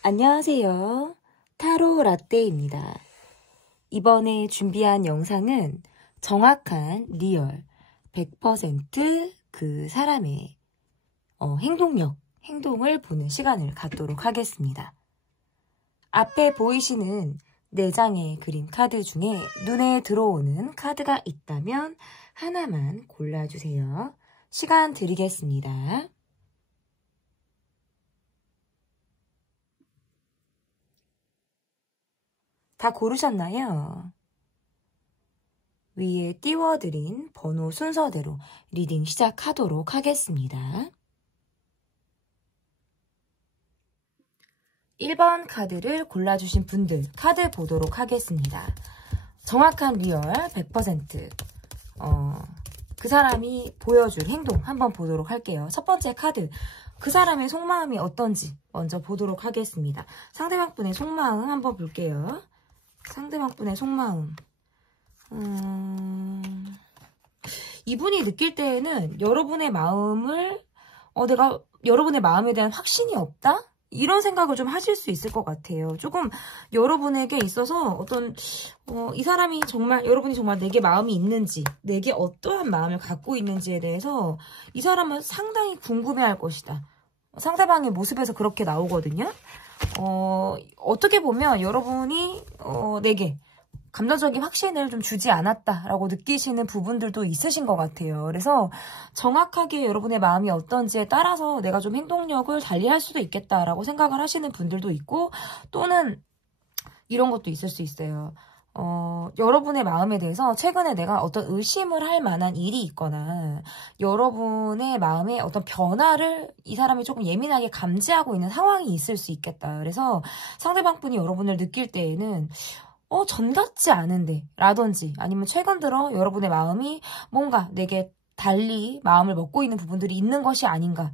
안녕하세요. 타로 라떼입니다. 이번에 준비한 영상은 정확한 리얼 100% 그 사람의 행동을 보는 시간을 갖도록 하겠습니다. 앞에 보이시는 4장의 그림 카드 중에 눈에 들어오는 카드가 있다면 하나만 골라주세요. 시간 드리겠습니다. 다 고르셨나요? 위에 띄워드린 번호 순서대로 리딩 시작하도록 하겠습니다. 1번 카드를 골라주신 분들 카드 보도록 하겠습니다. 정확한 리얼 100% 그 사람이 보여줄 행동 한번 보도록 할게요. 첫 번째 카드, 그 사람의 속마음이 어떤지 먼저 보도록 하겠습니다. 상대방 분의 속마음 한번 볼게요. 상대방 분의 속마음. 이분이 느낄 때에는 여러분의 마음을 내가 여러분의 마음에 대한 확신이 없다? 이런 생각을 좀 하실 수 있을 것 같아요. 조금 여러분에게 있어서 이 사람이 정말, 여러분이 정말 내게 마음이 있는지, 내게 어떠한 마음을 갖고 있는지에 대해서 이 사람은 상당히 궁금해할 것이다. 상대방의 모습에서 그렇게 나오거든요. 어떻게 보면 여러분이 내게 감정적인 확신을 좀 주지 않았다라고 느끼시는 부분들도 있으신 것 같아요. 그래서 정확하게 여러분의 마음이 어떤지에 따라서 내가 좀 행동력을 달리할 수도 있겠다라고 생각을 하시는 분들도 있고, 또는 이런 것도 있을 수 있어요. 여러분의 마음에 대해서 최근에 내가 어떤 의심을 할 만한 일이 있거나 여러분의 마음에 어떤 변화를 이 사람이 조금 예민하게 감지하고 있는 상황이 있을 수 있겠다. 그래서 상대방 분이 여러분을 느낄 때에는 전 같지 않은데 라든지, 아니면 최근 들어 여러분의 마음이 뭔가 내게 달리 마음을 먹고 있는 부분들이 있는 것이 아닌가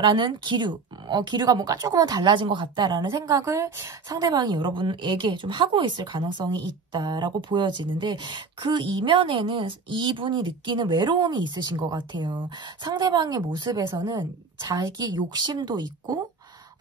라는 기류가 뭔가 조금은 달라진 것 같다라는 생각을 상대방이 여러분에게 좀 하고 있을 가능성이 있다라고 보여지는데, 그 이면에는 이분이 느끼는 외로움이 있으신 것 같아요. 상대방의 모습에서는 자기 욕심도 있고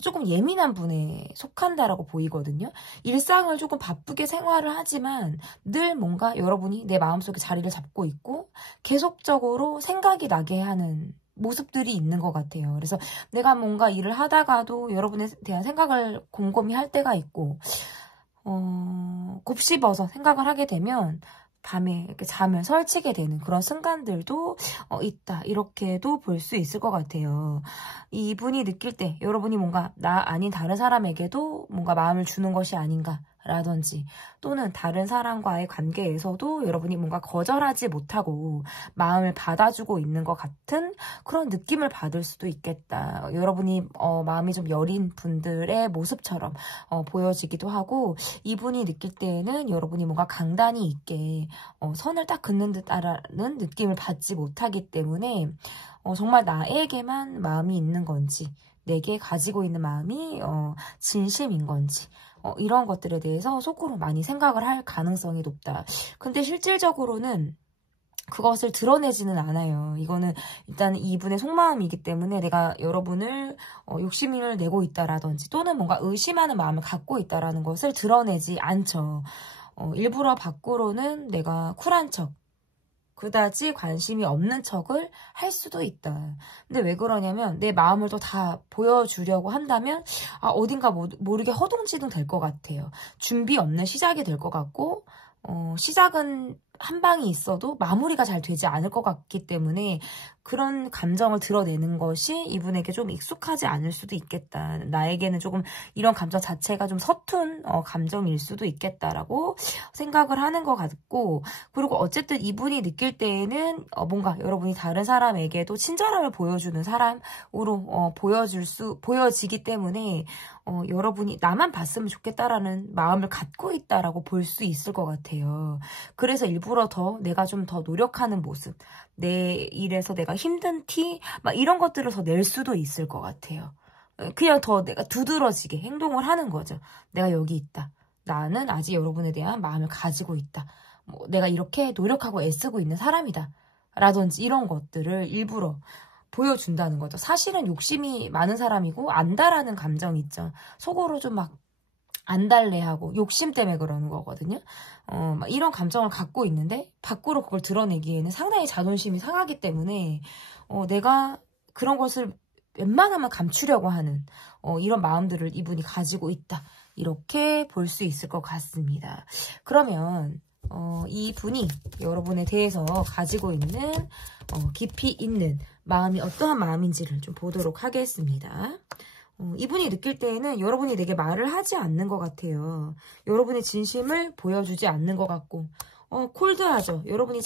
조금 예민한 분에 속한다라고 보이거든요. 일상을 조금 바쁘게 생활을 하지만 늘 뭔가 여러분이 내 마음속에 자리를 잡고 있고 계속적으로 생각이 나게 하는 모습들이 있는 것 같아요. 그래서 내가 뭔가 일을 하다가도 여러분에 대한 생각을 곰곰이 할 때가 있고, 곱씹어서 생각을 하게 되면 밤에 이렇게 잠을 설치게 되는 그런 순간들도 있다. 이렇게도 볼 수 있을 것 같아요. 이분이 느낄 때 여러분이 뭔가 나 아닌 다른 사람에게도 뭔가 마음을 주는 것이 아닌가 라든지, 또는 다른 사람과의 관계에서도 여러분이 뭔가 거절하지 못하고 마음을 받아주고 있는 것 같은 그런 느낌을 받을 수도 있겠다. 여러분이 마음이 좀 여린 분들의 모습처럼 보여지기도 하고, 이분이 느낄 때에는 여러분이 뭔가 강단이 있게 선을 딱 긋는 듯하라는 느낌을 받지 못하기 때문에 정말 나에게만 마음이 있는 건지, 내게 가지고 있는 마음이 진심인 건지, 이런 것들에 대해서 속으로 많이 생각을 할 가능성이 높다. 근데 실질적으로는 그것을 드러내지는 않아요. 이거는 일단 이분의 속마음이기 때문에 내가 여러분을 욕심을 내고 있다라든지, 또는 뭔가 의심하는 마음을 갖고 있다라는 것을 드러내지 않죠. 일부러 밖으로는 내가 쿨한 척, 그다지 관심이 없는 척을 할 수도 있다. 근데 왜 그러냐면 내 마음을 또 다 보여주려고 한다면 어딘가 모르게 허둥지둥 될 것 같아요. 준비 없는 시작이 될 것 같고, 시작은 한 방이 있어도 마무리가 잘 되지 않을 것 같기 때문에 그런 감정을 드러내는 것이 이분에게 좀 익숙하지 않을 수도 있겠다. 나에게는 조금 이런 감정 자체가 좀 서툰 감정일 수도 있겠다라고 생각을 하는 것 같고, 그리고 어쨌든 이분이 느낄 때에는 뭔가 여러분이 다른 사람에게도 친절함을 보여주는 사람으로 보여지기 때문에 여러분이 나만 봤으면 좋겠다라는 마음을 갖고 있다라고 볼 수 있을 것 같아요. 그래서 일부러 내가 좀 더 노력하는 모습, 내 일에서 내가 힘든 티, 막 이런 것들을 더 낼 수도 있을 것 같아요. 그냥 더 내가 두드러지게 행동을 하는 거죠. 내가 여기 있다. 나는 아직 여러분에 대한 마음을 가지고 있다. 내가 이렇게 노력하고 애쓰고 있는 사람이다. 라든지 이런 것들을 일부러 보여준다는 거죠. 사실은 욕심이 많은 사람이고 안다라는 감정이 있죠. 속으로 좀 막 안달래하고 욕심 때문에 그러는 거거든요. 막 이런 감정을 갖고 있는데 밖으로 그걸 드러내기에는 상당히 자존심이 상하기 때문에 내가 그런 것을 웬만하면 감추려고 하는 이런 마음들을 이분이 가지고 있다. 이렇게 볼 수 있을 것 같습니다. 그러면 이분이 여러분에 대해서 가지고 있는 깊이 있는 마음이 어떠한 마음인지를 좀 보도록 하겠습니다. 이분이 느낄 때에는 여러분이 되게 말을 하지 않는 것 같아요. 여러분의 진심을 보여주지 않는 것 같고 콜드하죠. 여러분이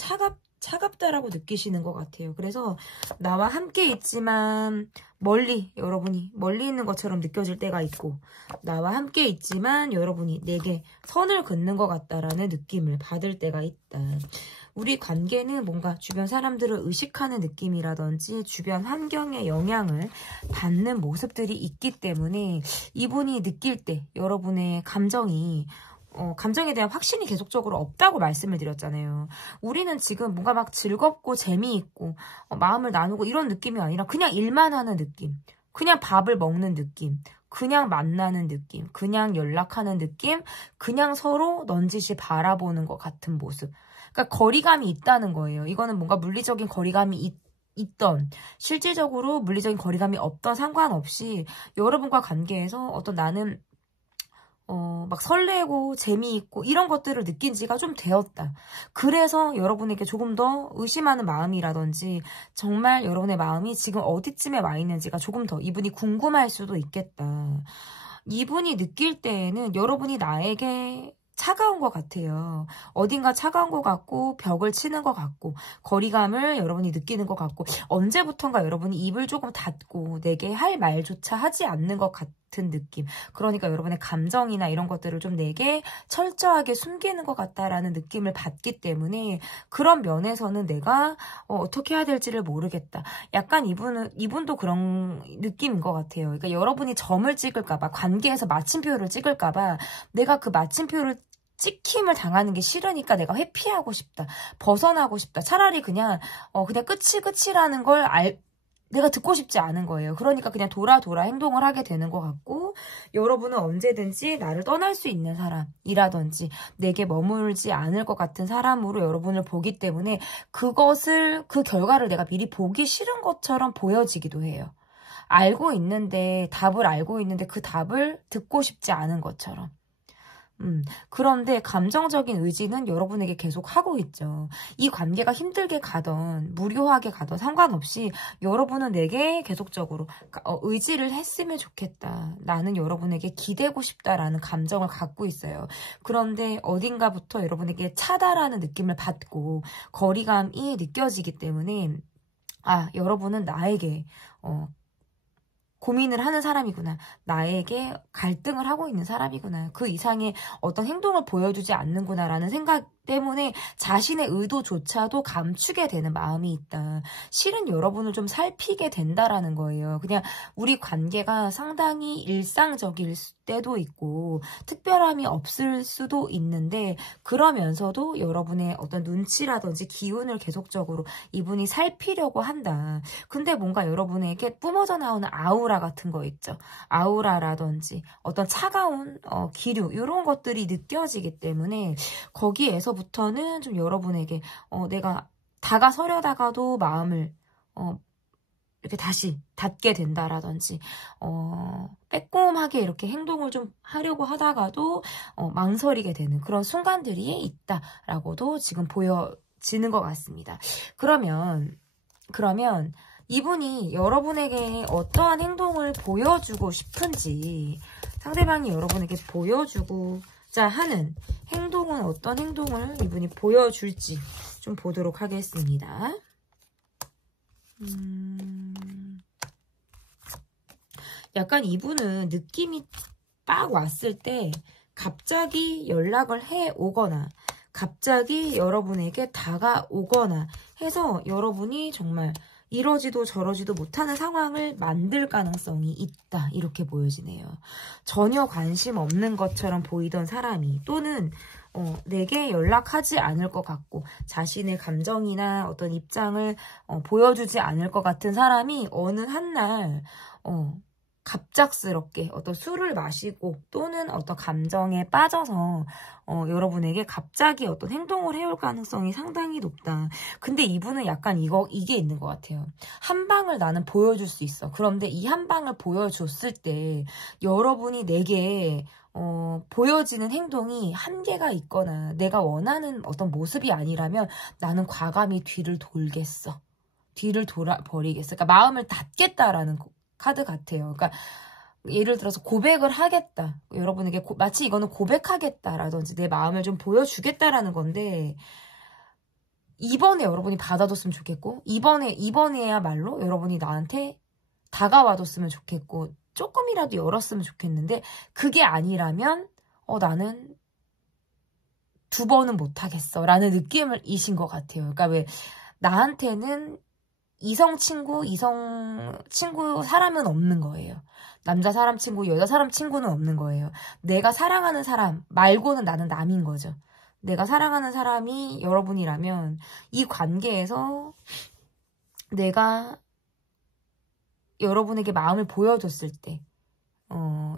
차갑다라고 느끼시는 것 같아요. 그래서 나와 함께 있지만 여러분이 멀리 있는 것처럼 느껴질 때가 있고, 나와 함께 있지만 여러분이 내게 선을 긋는 것 같다라는 느낌을 받을 때가 있다. 우리 관계는 뭔가 주변 사람들을 의식하는 느낌이라든지 주변 환경의 영향을 받는 모습들이 있기 때문에 이분이 느낄 때 여러분의 감정에 대한 확신이 계속적으로 없다고 말씀을 드렸잖아요. 우리는 지금 뭔가 막 즐겁고 재미있고 마음을 나누고 이런 느낌이 아니라 그냥 일만 하는 느낌, 그냥 밥을 먹는 느낌, 그냥 만나는 느낌, 그냥 연락하는 느낌, 그냥 서로 넌지시 바라보는 것 같은 모습. 그러니까 거리감이 있다는 거예요. 이거는 뭔가 물리적인 거리감이 있던, 실질적으로 물리적인 거리감이 없던 상관없이 여러분과 관계에서 어떤 나는 막 설레고 재미있고 이런 것들을 느낀 지가 좀 되었다. 그래서 여러분에게 조금 더 의심하는 마음이라든지 정말 여러분의 마음이 지금 어디쯤에 와 있는지가 조금 더 이분이 궁금할 수도 있겠다. 이분이 느낄 때에는 여러분이 나에게 차가운 것 같아요. 어딘가 차가운 것 같고 벽을 치는 것 같고 거리감을 여러분이 느끼는 것 같고 언제부턴가 여러분이 입을 조금 닫고 내게 할 말조차 하지 않는 것 같은 느낌. 그러니까 여러분의 감정이나 이런 것들을 좀 내게 철저하게 숨기는 것 같다라는 느낌을 받기 때문에 그런 면에서는 내가 어떻게 해야 될지를 모르겠다. 약간 이분도 그런 느낌인 것 같아요. 그러니까 여러분이 점을 찍을까봐, 관계에서 마침표를 찍을까봐 내가 그 마침표를 찍힘을 당하는 게 싫으니까 내가 회피하고 싶다. 벗어나고 싶다. 차라리 그냥 끝이라는 걸 내가 듣고 싶지 않은 거예요. 그러니까 그냥 돌아 행동을 하게 되는 것 같고, 여러분은 언제든지 나를 떠날 수 있는 사람이라든지 내게 머물지 않을 것 같은 사람으로 여러분을 보기 때문에 그 결과를 내가 미리 보기 싫은 것처럼 보여지기도 해요. 답을 알고 있는데 그 답을 듣고 싶지 않은 것처럼. 그런데 감정적인 의지는 여러분에게 계속 하고 있죠. 이 관계가 힘들게 가던 무료하게 가던 상관없이 여러분은 내게 계속적으로 의지를 했으면 좋겠다. 나는 여러분에게 기대고 싶다라는 감정을 갖고 있어요. 그런데 어딘가부터 여러분에게 차다라는 느낌을 받고 거리감이 느껴지기 때문에 여러분은 나에게 고민을 하는 사람이구나. 나에게 갈등을 하고 있는 사람이구나. 그 이상의 어떤 행동을 보여주지 않는구나라는 생각 때문에 자신의 의도조차도 감추게 되는 마음이 있다. 실은 여러분을 좀 살피게 된다라는 거예요. 그냥 우리 관계가 상당히 일상적일 때도 있고 특별함이 없을 수도 있는데 그러면서도 여러분의 어떤 눈치라든지 기운을 계속적으로 이분이 살피려고 한다. 근데 뭔가 여러분에게 뿜어져 나오는 아우라 같은 거 있죠. 아우라라든지 어떤 차가운 기류 이런 것들이 느껴지기 때문에 거기에서부터는 좀 여러분에게 내가 다가서려다가도 마음을 이렇게 다시 닫게 된다라든지 빼꼼하게 이렇게 행동을 좀 하려고 하다가도 망설이게 되는 그런 순간들이 있다라고도 지금 보여지는 것 같습니다. 그러면 이분이 여러분에게 어떠한 행동을 보여주고 싶은지, 상대방이 여러분에게 보여주고자 하는 행동은 어떤 행동을 이분이 보여줄지 좀 보도록 하겠습니다. 약간 이분은 느낌이 딱 왔을 때 갑자기 연락을 해 오거나 갑자기 여러분에게 다가오거나 해서 여러분이 정말 이러지도 저러지도 못하는 상황을 만들 가능성이 있다. 이렇게 보여지네요. 전혀 관심 없는 것처럼 보이던 사람이 또는 내게 연락하지 않을 것 같고 자신의 감정이나 어떤 입장을 보여주지 않을 것 같은 사람이 어느 한날 갑작스럽게 어떤 술을 마시고 또는 어떤 감정에 빠져서 여러분에게 갑자기 어떤 행동을 해올 가능성이 상당히 높다. 근데 이분은 약간 이게 있는 것 같아요. 한 방을 나는 보여줄 수 있어. 그런데 이 한 방을 보여줬을 때 여러분이 내게 보여지는 행동이 한계가 있거나 내가 원하는 어떤 모습이 아니라면 나는 과감히 뒤를 돌겠어. 뒤를 돌아버리겠어. 그러니까 마음을 닫겠다라는 카드 같아요. 그러니까 예를 들어서 고백을 하겠다. 여러분에게 마치 이거는 고백하겠다라든지 내 마음을 좀 보여주겠다라는 건데 이번에 여러분이 받아줬으면 좋겠고 이번에야말로 여러분이 나한테 다가와줬으면 좋겠고 조금이라도 열었으면 좋겠는데 그게 아니라면 나는 2번은 못하겠어 라는 느낌을 이신 것 같아요. 그러니까 왜 나한테는 이성 친구 사람은 없는 거예요. 남자 사람 친구, 여자 사람 친구는 없는 거예요. 내가 사랑하는 사람 말고는 나는 남인 거죠. 내가 사랑하는 사람이 여러분이라면 이 관계에서 내가 여러분에게 마음을 보여줬을 때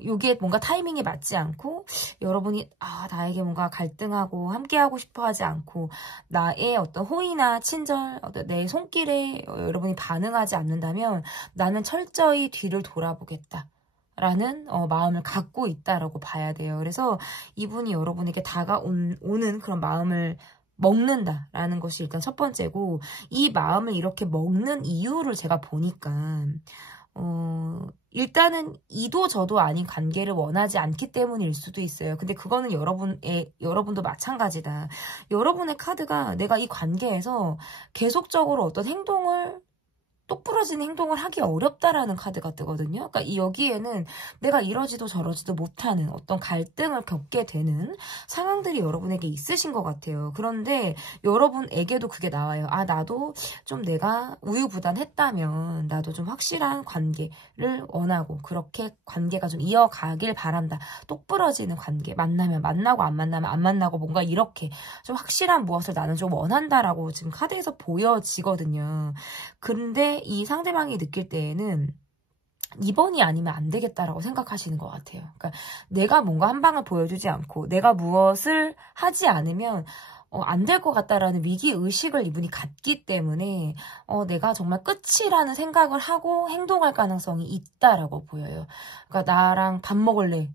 요게 뭔가 타이밍에 맞지 않고 여러분이 나에게 뭔가 갈등하고 함께하고 싶어 하지 않고 나의 어떤 호의나 친절, 내 손길에 여러분이 반응하지 않는다면 나는 철저히 뒤를 돌아보겠다. 라는 마음을 갖고 있다라고 봐야 돼요. 그래서 이분이 여러분에게 다가오는 그런 마음을 먹는다라는 것이 일단 첫 번째고 이 마음을 이렇게 먹는 이유를 제가 보니까 일단은 이도 저도 아닌 관계를 원하지 않기 때문일 수도 있어요. 근데 그거는 여러분도 마찬가지다. 여러분의 카드가 내가 이 관계에서 계속적으로 어떤 똑부러진 행동을 하기 어렵다라는 카드가 뜨거든요. 그러니까 여기에는 내가 이러지도 저러지도 못하는 어떤 갈등을 겪게 되는 상황들이 여러분에게 있으신 것 같아요. 그런데 여러분에게도 그게 나와요. 나도 좀 내가 우유부단했다면 나도 좀 확실한 관계를 원하고 그렇게 관계가 좀 이어가길 바란다. 똑부러지는 관계, 만나면 만나고 안 만나면 안 만나고 뭔가 이렇게 좀 확실한 무엇을 나는 좀 원한다라고 지금 카드에서 보여지거든요. 근데 이 상대방이 느낄 때에는 2번이 아니면 안 되겠다라고 생각하시는 것 같아요. 그러니까 내가 뭔가 한 방을 보여주지 않고 내가 무엇을 하지 않으면 안 될 것 같다라는 위기의식을 이분이 갖기 때문에 내가 정말 끝이라는 생각을 하고 행동할 가능성이 있다라고 보여요. 그러니까 나랑 밥 먹을래?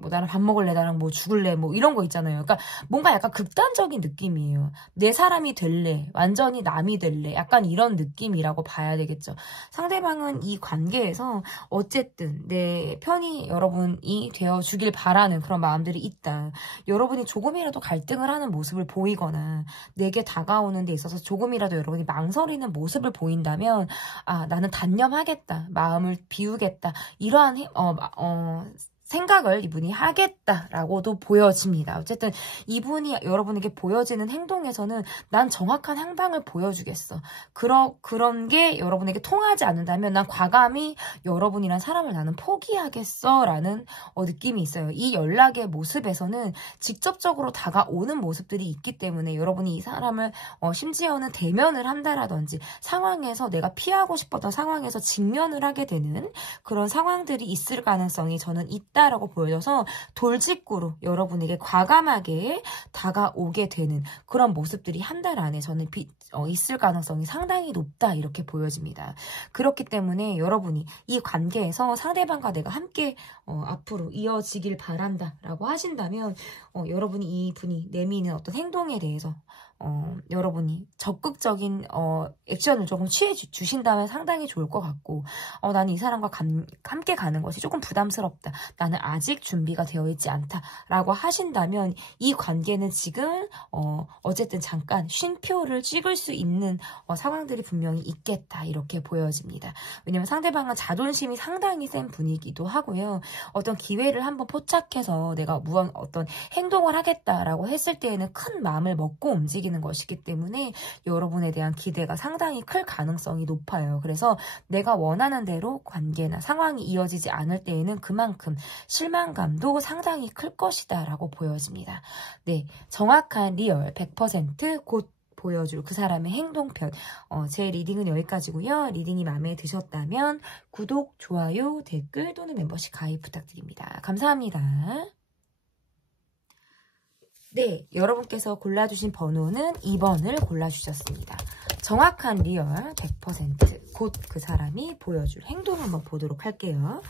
나랑 밥 먹을래, 나랑 죽을래, 이런 거 있잖아요. 그러니까 뭔가 약간 극단적인 느낌이에요. 내 사람이 될래, 완전히 남이 될래, 약간 이런 느낌이라고 봐야 되겠죠. 상대방은 이 관계에서 어쨌든 내 편이 여러분이 되어주길 바라는 그런 마음들이 있다. 여러분이 조금이라도 갈등을 하는 모습을 보이거나 내게 다가오는 데 있어서 조금이라도 여러분이 망설이는 모습을 보인다면 나는 단념하겠다, 마음을 비우겠다, 이러한 생각을 이분이 하겠다라고도 보여집니다. 어쨌든 이분이 여러분에게 보여지는 행동에서는 난 정확한 행방을 보여주겠어. 그런 게 여러분에게 통하지 않는다면 난 과감히 여러분이란 사람을 나는 포기하겠어 라는 느낌이 있어요. 이 연락의 모습에서는 직접적으로 다가오는 모습들이 있기 때문에 여러분이 이 사람을 심지어는 대면을 한다라든지 상황에서 내가 피하고 싶었던 상황에서 직면을 하게 되는 그런 상황들이 있을 가능성이 저는 있다라고 보여져서 돌직구로 여러분에게 과감하게 다가오게 되는 그런 모습들이 한 달 안에 저는 있을 가능성이 상당히 높다 이렇게 보여집니다. 그렇기 때문에 여러분이 이 관계에서 상대방과 내가 함께 앞으로 이어지길 바란다라고 하신다면 여러분이 이분이 내미는 어떤 행동에 대해서 여러분이 적극적인 액션을 조금 취해 주신다면 상당히 좋을 것 같고 나는 이 사람과 함께 가는 것이 조금 부담스럽다. 나는 아직 준비가 되어 있지 않다. 라고 하신다면 이 관계는 지금 어쨌든 잠깐 쉼표를 찍을 수 있는 상황들이 분명히 있겠다. 이렇게 보여집니다. 왜냐면 상대방은 자존심이 상당히 센 분이기도 하고요. 어떤 기회를 한번 포착해서 내가 어떤 행동을 하겠다라고 했을 때에는 큰 마음을 먹고 움직이는 움직이는 것이기 때문에 여러분에 대한 기대가 상당히 클 가능성이 높아요. 그래서 내가 원하는 대로 관계나 상황이 이어지지 않을 때에는 그만큼 실망감도 상당히 클 것이다 라고 보여집니다. 네, 정확한 리얼 100% 곧 보여줄 그 사람의 행동편. 제 리딩은 여기까지고요. 리딩이 마음에 드셨다면 구독, 좋아요, 댓글 또는 멤버십 가입 부탁드립니다. 감사합니다. 네, 여러분께서 골라주신 번호는 2번을 골라주셨습니다. 정확한 리얼 100% 곧 그 사람이 보여줄 행동 한번 보도록 할게요.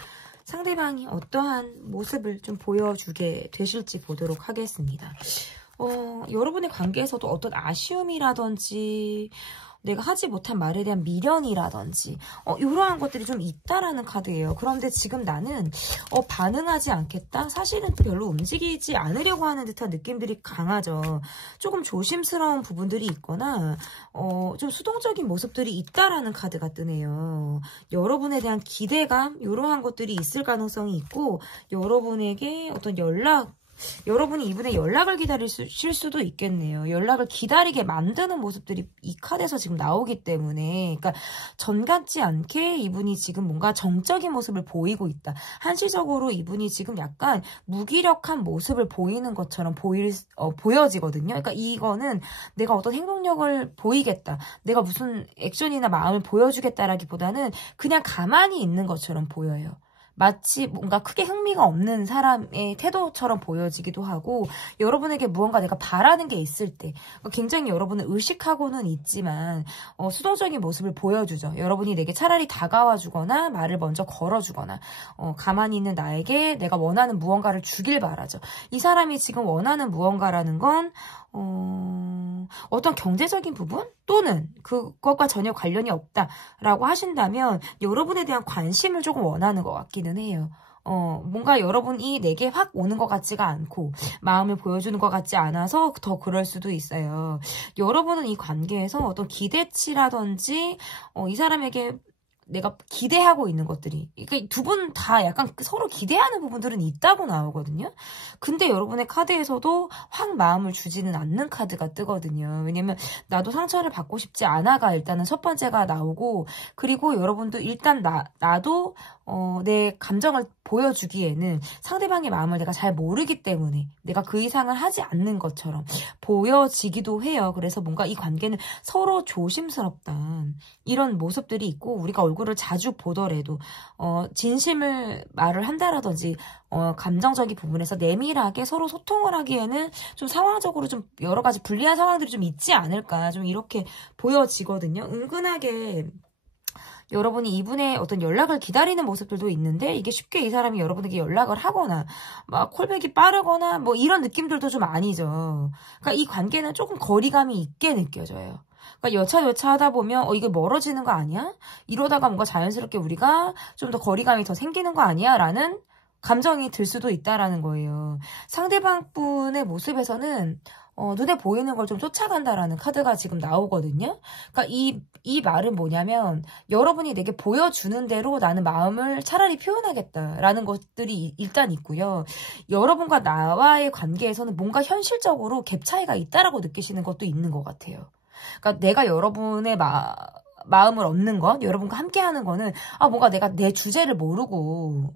상대방이 어떠한 모습을 좀 보여주게 되실지 보도록 하겠습니다. 여러분의 관계에서도 어떤 아쉬움이라든지 내가 하지 못한 말에 대한 미련이라든지 이러한 것들이 좀 있다라는 카드예요. 그런데 지금 나는 반응하지 않겠다? 사실은 별로 움직이지 않으려고 하는 듯한 느낌들이 강하죠. 조금 조심스러운 부분들이 있거나 좀 수동적인 모습들이 있다라는 카드가 뜨네요. 여러분에 대한 기대감 이러한 것들이 있을 가능성이 있고 여러분에게 어떤 여러분이 이분의 연락을 기다리실 수도 있겠네요. 연락을 기다리게 만드는 모습들이 이 카드에서 지금 나오기 때문에 그러니까 전 같지 않게 이분이 지금 뭔가 정적인 모습을 보이고 있다. 한시적으로 이분이 지금 약간 무기력한 모습을 보이는 것처럼 보여지거든요. 그러니까 이거는 내가 어떤 행동력을 보이겠다. 내가 무슨 액션이나 마음을 보여주겠다라기보다는 그냥 가만히 있는 것처럼 보여요. 마치 뭔가 크게 흥미가 없는 사람의 태도처럼 보여지기도 하고 여러분에게 무언가 내가 바라는 게 있을 때 굉장히 여러분을 의식하고는 있지만 수동적인 모습을 보여주죠. 여러분이 내게 차라리 다가와 주거나 말을 먼저 걸어주거나 가만히 있는 나에게 내가 원하는 무언가를 주길 바라죠. 이 사람이 지금 원하는 무언가라는 건 어떤 경제적인 부분 또는 그것과 전혀 관련이 없다라고 하신다면 여러분에 대한 관심을 조금 원하는 것 같기는 해요. 뭔가 여러분이 내게 확 오는 것 같지가 않고 마음을 보여주는 것 같지 않아서 더 그럴 수도 있어요. 여러분은 이 관계에서 어떤 기대치라든지 이 사람에게 내가 기대하고 있는 것들이 그러니까 두 분 다 약간 서로 기대하는 부분들은 있다고 나오거든요. 근데 여러분의 카드에서도 확 마음을 주지는 않는 카드가 뜨거든요. 왜냐면 나도 상처를 받고 싶지 않아가 일단은 첫 번째가 나오고 그리고 여러분도 일단 나도 내 감정을 보여주기에는 상대방의 마음을 내가 잘 모르기 때문에 내가 그 이상을 하지 않는 것처럼 보여지기도 해요. 그래서 뭔가 이 관계는 서로 조심스럽다. 이런 모습들이 있고 우리가 얼굴을 자주 보더라도 진심을 말을 한다라든지 감정적인 부분에서 내밀하게 서로 소통을 하기에는 좀 상황적으로 좀 여러 가지 불리한 상황들이 좀 있지 않을까 좀 이렇게 보여지거든요. 은근하게 여러분이 이분의 어떤 연락을 기다리는 모습들도 있는데 이게 쉽게 이 사람이 여러분에게 연락을 하거나 막 콜백이 빠르거나 뭐 이런 느낌들도 좀 아니죠. 그러니까 이 관계는 조금 거리감이 있게 느껴져요. 그러니까 여차여차 하다 보면 이게 멀어지는 거 아니야? 이러다가 뭔가 자연스럽게 우리가 좀 더 거리감이 더 생기는 거 아니야? 라는 감정이 들 수도 있다라는 거예요. 상대방 분의 모습에서는 눈에 보이는 걸 좀 쫓아간다라는 카드가 지금 나오거든요. 그러니까 이 말은 뭐냐면 여러분이 내게 보여주는 대로 나는 마음을 차라리 표현하겠다라는 것들이 일단 있고요. 여러분과 나와의 관계에서는 뭔가 현실적으로 갭 차이가 있다라고 느끼시는 것도 있는 것 같아요. 그러니까 내가 여러분의 마음을 얻는 것, 여러분과 함께하는 거는 뭔가 내가 내 주제를 모르고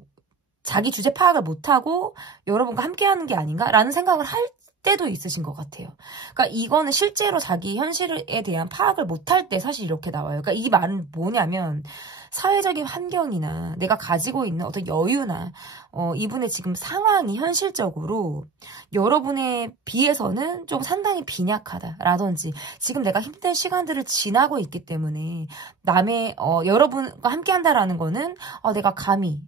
자기 주제 파악을 못하고 여러분과 함께하는 게 아닌가라는 생각을 할 때도 있으신 것 같아요. 그러니까 이거는 실제로 자기 현실에 대한 파악을 못할 때 사실 이렇게 나와요. 그러니까 이 말은 뭐냐면 사회적인 환경이나 내가 가지고 있는 어떤 여유나 이분의 지금 상황이 현실적으로 여러분에 비해서는 좀 상당히 빈약하다라든지 지금 내가 힘든 시간들을 지나고 있기 때문에 남의 여러분과 함께한다라는 거는 내가 감히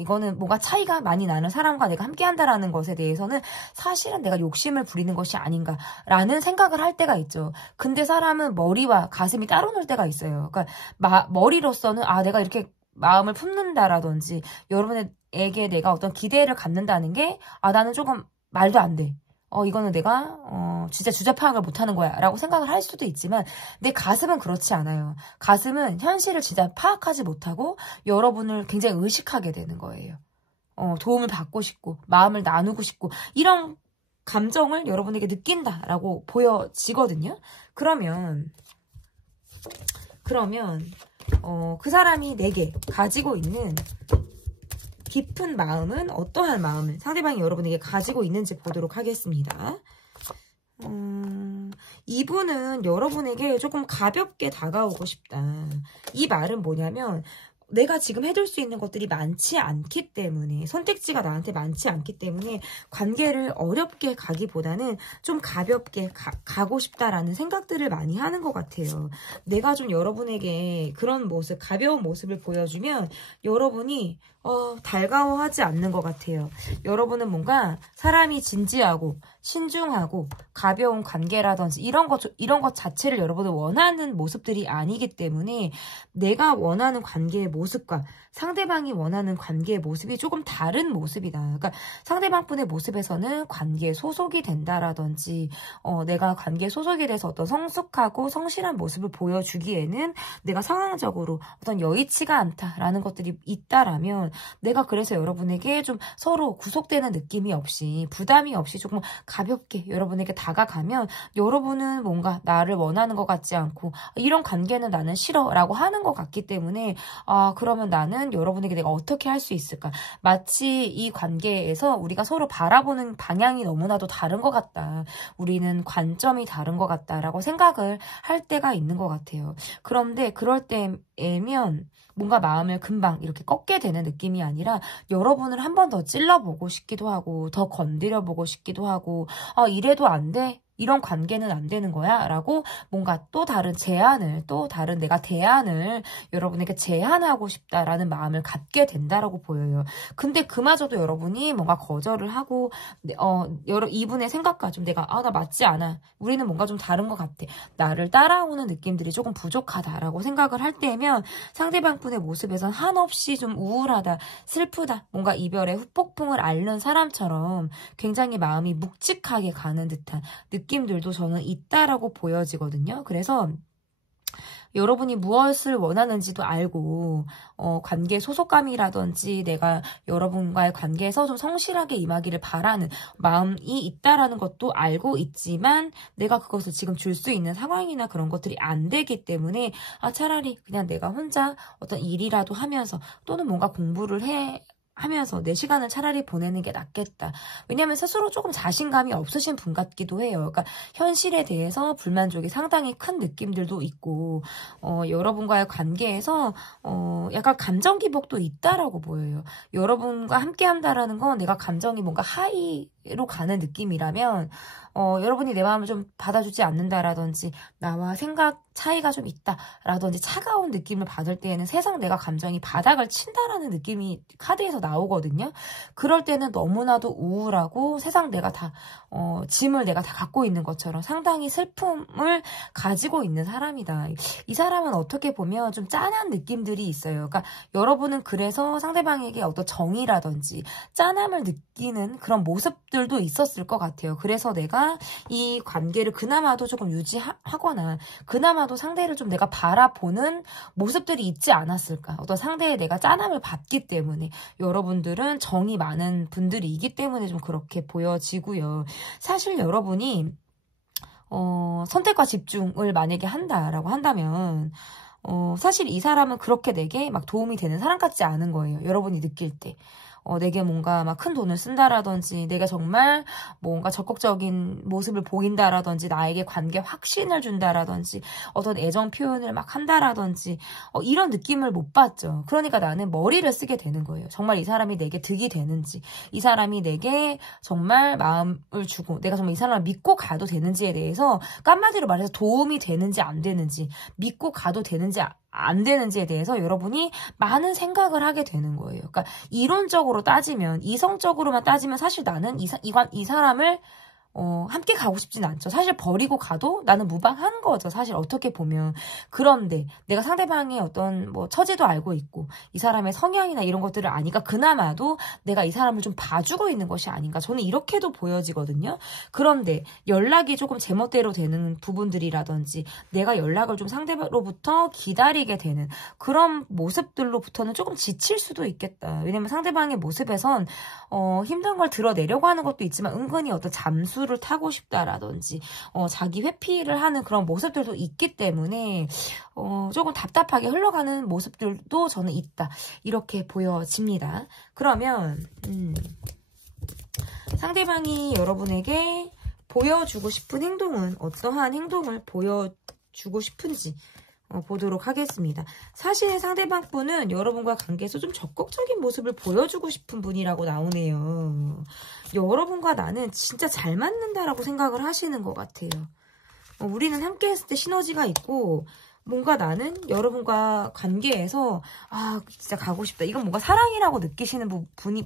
이거는 뭔가 차이가 많이 나는 사람과 내가 함께 한다라는 것에 대해서는 사실은 내가 욕심을 부리는 것이 아닌가라는 생각을 할 때가 있죠. 근데 사람은 머리와 가슴이 따로 놀 때가 있어요. 그러니까 머리로서는 내가 이렇게 마음을 품는다라든지 여러분에게 내가 어떤 기대를 갖는다는 게 나는 조금 말도 안 돼. 이거는 내가 진짜 주제 파악을 못하는 거야 라고 생각을 할 수도 있지만 내 가슴은 그렇지 않아요. 가슴은 현실을 진짜 파악하지 못하고 여러분을 굉장히 의식하게 되는 거예요. 도움을 받고 싶고 마음을 나누고 싶고 이런 감정을 여러분에게 느낀다라고 보여지거든요. 그러면 그 사람이 내게 가지고 있는 깊은 마음은 어떠한 마음을 상대방이 여러분에게 가지고 있는지 보도록 하겠습니다. 이분은 여러분에게 조금 가볍게 다가오고 싶다. 이 말은 뭐냐면 내가 지금 해줄 수 있는 것들이 많지 않기 때문에, 선택지가 나한테 많지 않기 때문에 관계를 어렵게 가기보다는 좀 가볍게 가고 싶다라는 생각들을 많이 하는 것 같아요. 내가 좀 여러분에게 그런 모습, 가벼운 모습을 보여주면 여러분이 달가워하지 않는 것 같아요. 여러분은 뭔가 사람이 진지하고 신중하고 가벼운 관계라든지 이런 것 자체를 여러분은 원하는 모습들이 아니기 때문에 내가 원하는 관계의 모습과 상대방이 원하는 관계의 모습이 조금 다른 모습이다. 그러니까 상대방분의 모습에서는 관계에 소속이 된다라든지 내가 관계에 소속이 돼서 어떤 성숙하고 성실한 모습을 보여주기에는 내가 상황적으로 어떤 여의치가 않다라는 것들이 있다라면 내가 그래서 여러분에게 좀 서로 구속되는 느낌이 없이 부담이 없이 조금 가볍게 여러분에게 다가가면 여러분은 뭔가 나를 원하는 것 같지 않고 이런 관계는 나는 싫어 라고 하는 것 같기 때문에 그러면 나는 여러분에게 내가 어떻게 할 수 있을까? 마치 이 관계에서 우리가 서로 바라보는 방향이 너무나도 다른 것 같다. 우리는 관점이 다른 것 같다라고 생각을 할 때가 있는 것 같아요. 그런데 그럴 때면 뭔가 마음을 금방 이렇게 꺾게 되는 느낌이 아니라 여러분을 한 번 더 찔러보고 싶기도 하고 더 건드려보고 싶기도 하고 이래도 안 돼? 이런 관계는 안 되는 거야? 라고 뭔가 또 다른 제안을, 또 다른 내가 대안을 여러분에게 제안하고 싶다라는 마음을 갖게 된다라고 보여요. 근데 그마저도 여러분이 뭔가 거절을 하고 이분의 생각과 좀 내가 나 맞지 않아. 우리는 뭔가 좀 다른 것 같아. 나를 따라오는 느낌들이 조금 부족하다라고 생각을 할 때면 상대방분의 모습에선 한없이 좀 우울하다, 슬프다, 뭔가 이별의 후폭풍을 앓는 사람처럼 굉장히 마음이 묵직하게 가는 듯한 느낌들도 저는 있다라고 보여지거든요. 그래서 여러분이 무엇을 원하는지도 알고 관계 소속감이라든지 내가 여러분과의 관계에서 좀 성실하게 임하기를 바라는 마음이 있다라는 것도 알고 있지만 내가 그것을 지금 줄 수 있는 상황이나 그런 것들이 안 되기 때문에 차라리 그냥 내가 혼자 어떤 일이라도 하면서 또는 뭔가 공부를 하면서 내 시간을 차라리 보내는 게 낫겠다. 왜냐하면 스스로 조금 자신감이 없으신 분 같기도 해요. 그러니까 현실에 대해서 불만족이 상당히 큰 느낌들도 있고 여러분과의 관계에서 약간 감정 기복도 있다라고 보여요. 여러분과 함께 한다라는 건 내가 감정이 뭔가 하이로 가는 느낌이라면 여러분이 내 마음을 좀 받아주지 않는다라든지 나와 생각 차이가 좀 있다라든지 차가운 느낌을 받을 때에는 세상 내가 감정이 바닥을 친다라는 느낌이 카드에서 나오거든요. 그럴 때는 너무나도 우울하고 세상 내가 다 짐을 내가 다 갖고 있는 것처럼 상당히 슬픔을 가지고 있는 사람이다. 이 사람은 어떻게 보면 좀 짠한 느낌들이 있어요. 그러니까 여러분은 그래서 상대방에게 어떤 정이라든지 짠함을 느끼는 그런 모습들도 있었을 것 같아요. 그래서 내가 이 관계를 그나마도 조금 유지하거나 그나마도 상대를 좀 내가 바라보는 모습들이 있지 않았을까. 어떤 상대에 내가 짠함을 받기 때문에 여러분들은 정이 많은 분들이기 때문에 좀 그렇게 보여지고요. 사실 여러분이 선택과 집중을 만약에 한다라고 한다면 사실 이 사람은 그렇게 내게 막 도움이 되는 사람 같지 않은 거예요. 여러분이 느낄 때. 내게 뭔가 막 큰 돈을 쓴다라든지 내가 정말 뭔가 적극적인 모습을 보인다라든지 나에게 관계 확신을 준다라든지 어떤 애정 표현을 막 한다라든지 이런 느낌을 못 받죠. 그러니까 나는 머리를 쓰게 되는 거예요. 정말 이 사람이 내게 득이 되는지 이 사람이 내게 정말 마음을 주고 내가 정말 이 사람을 믿고 가도 되는지에 대해서 한마디로 말해서 도움이 되는지 안 되는지 믿고 가도 되는지 안 되는지에 대해서 여러분이 많은 생각을 하게 되는 거예요. 그러니까 이론적으로 따지면 이성적으로만 따지면 사실 나는 이 사람을 함께 가고 싶진 않죠. 사실 버리고 가도 나는 무방한 거죠. 사실 어떻게 보면. 그런데 내가 상대방의 어떤 뭐 처지도 알고 있고 이 사람의 성향이나 이런 것들을 아니까 그나마도 내가 이 사람을 좀 봐주고 있는 것이 아닌가. 저는 이렇게도 보여지거든요. 그런데 연락이 조금 제멋대로 되는 부분들이라든지 내가 연락을 좀 상대로부터 기다리게 되는 그런 모습들로부터는 조금 지칠 수도 있겠다. 왜냐면 상대방의 모습에선 힘든 걸 드러내려고 하는 것도 있지만 은근히 어떤 잠수를 타고 싶다라든지 자기 회피를 하는 그런 모습들도 있기 때문에 조금 답답하게 흘러가는 모습들도 저는 있다. 이렇게 보여집니다. 그러면 상대방이 여러분에게 보여주고 싶은 행동은 어떠한 행동을 보여주고 싶은지 보도록 하겠습니다. 사실 상대방 분은 여러분과 관계에서 좀 적극적인 모습을 보여주고 싶은 분이라고 나오네요. 여러분과 나는 진짜 잘 맞는다라고 생각을 하시는 것 같아요. 우리는 함께 했을 때 시너지가 있고 뭔가 나는 여러분과 관계에서 진짜 가고 싶다. 이건 뭔가 사랑이라고 느끼시는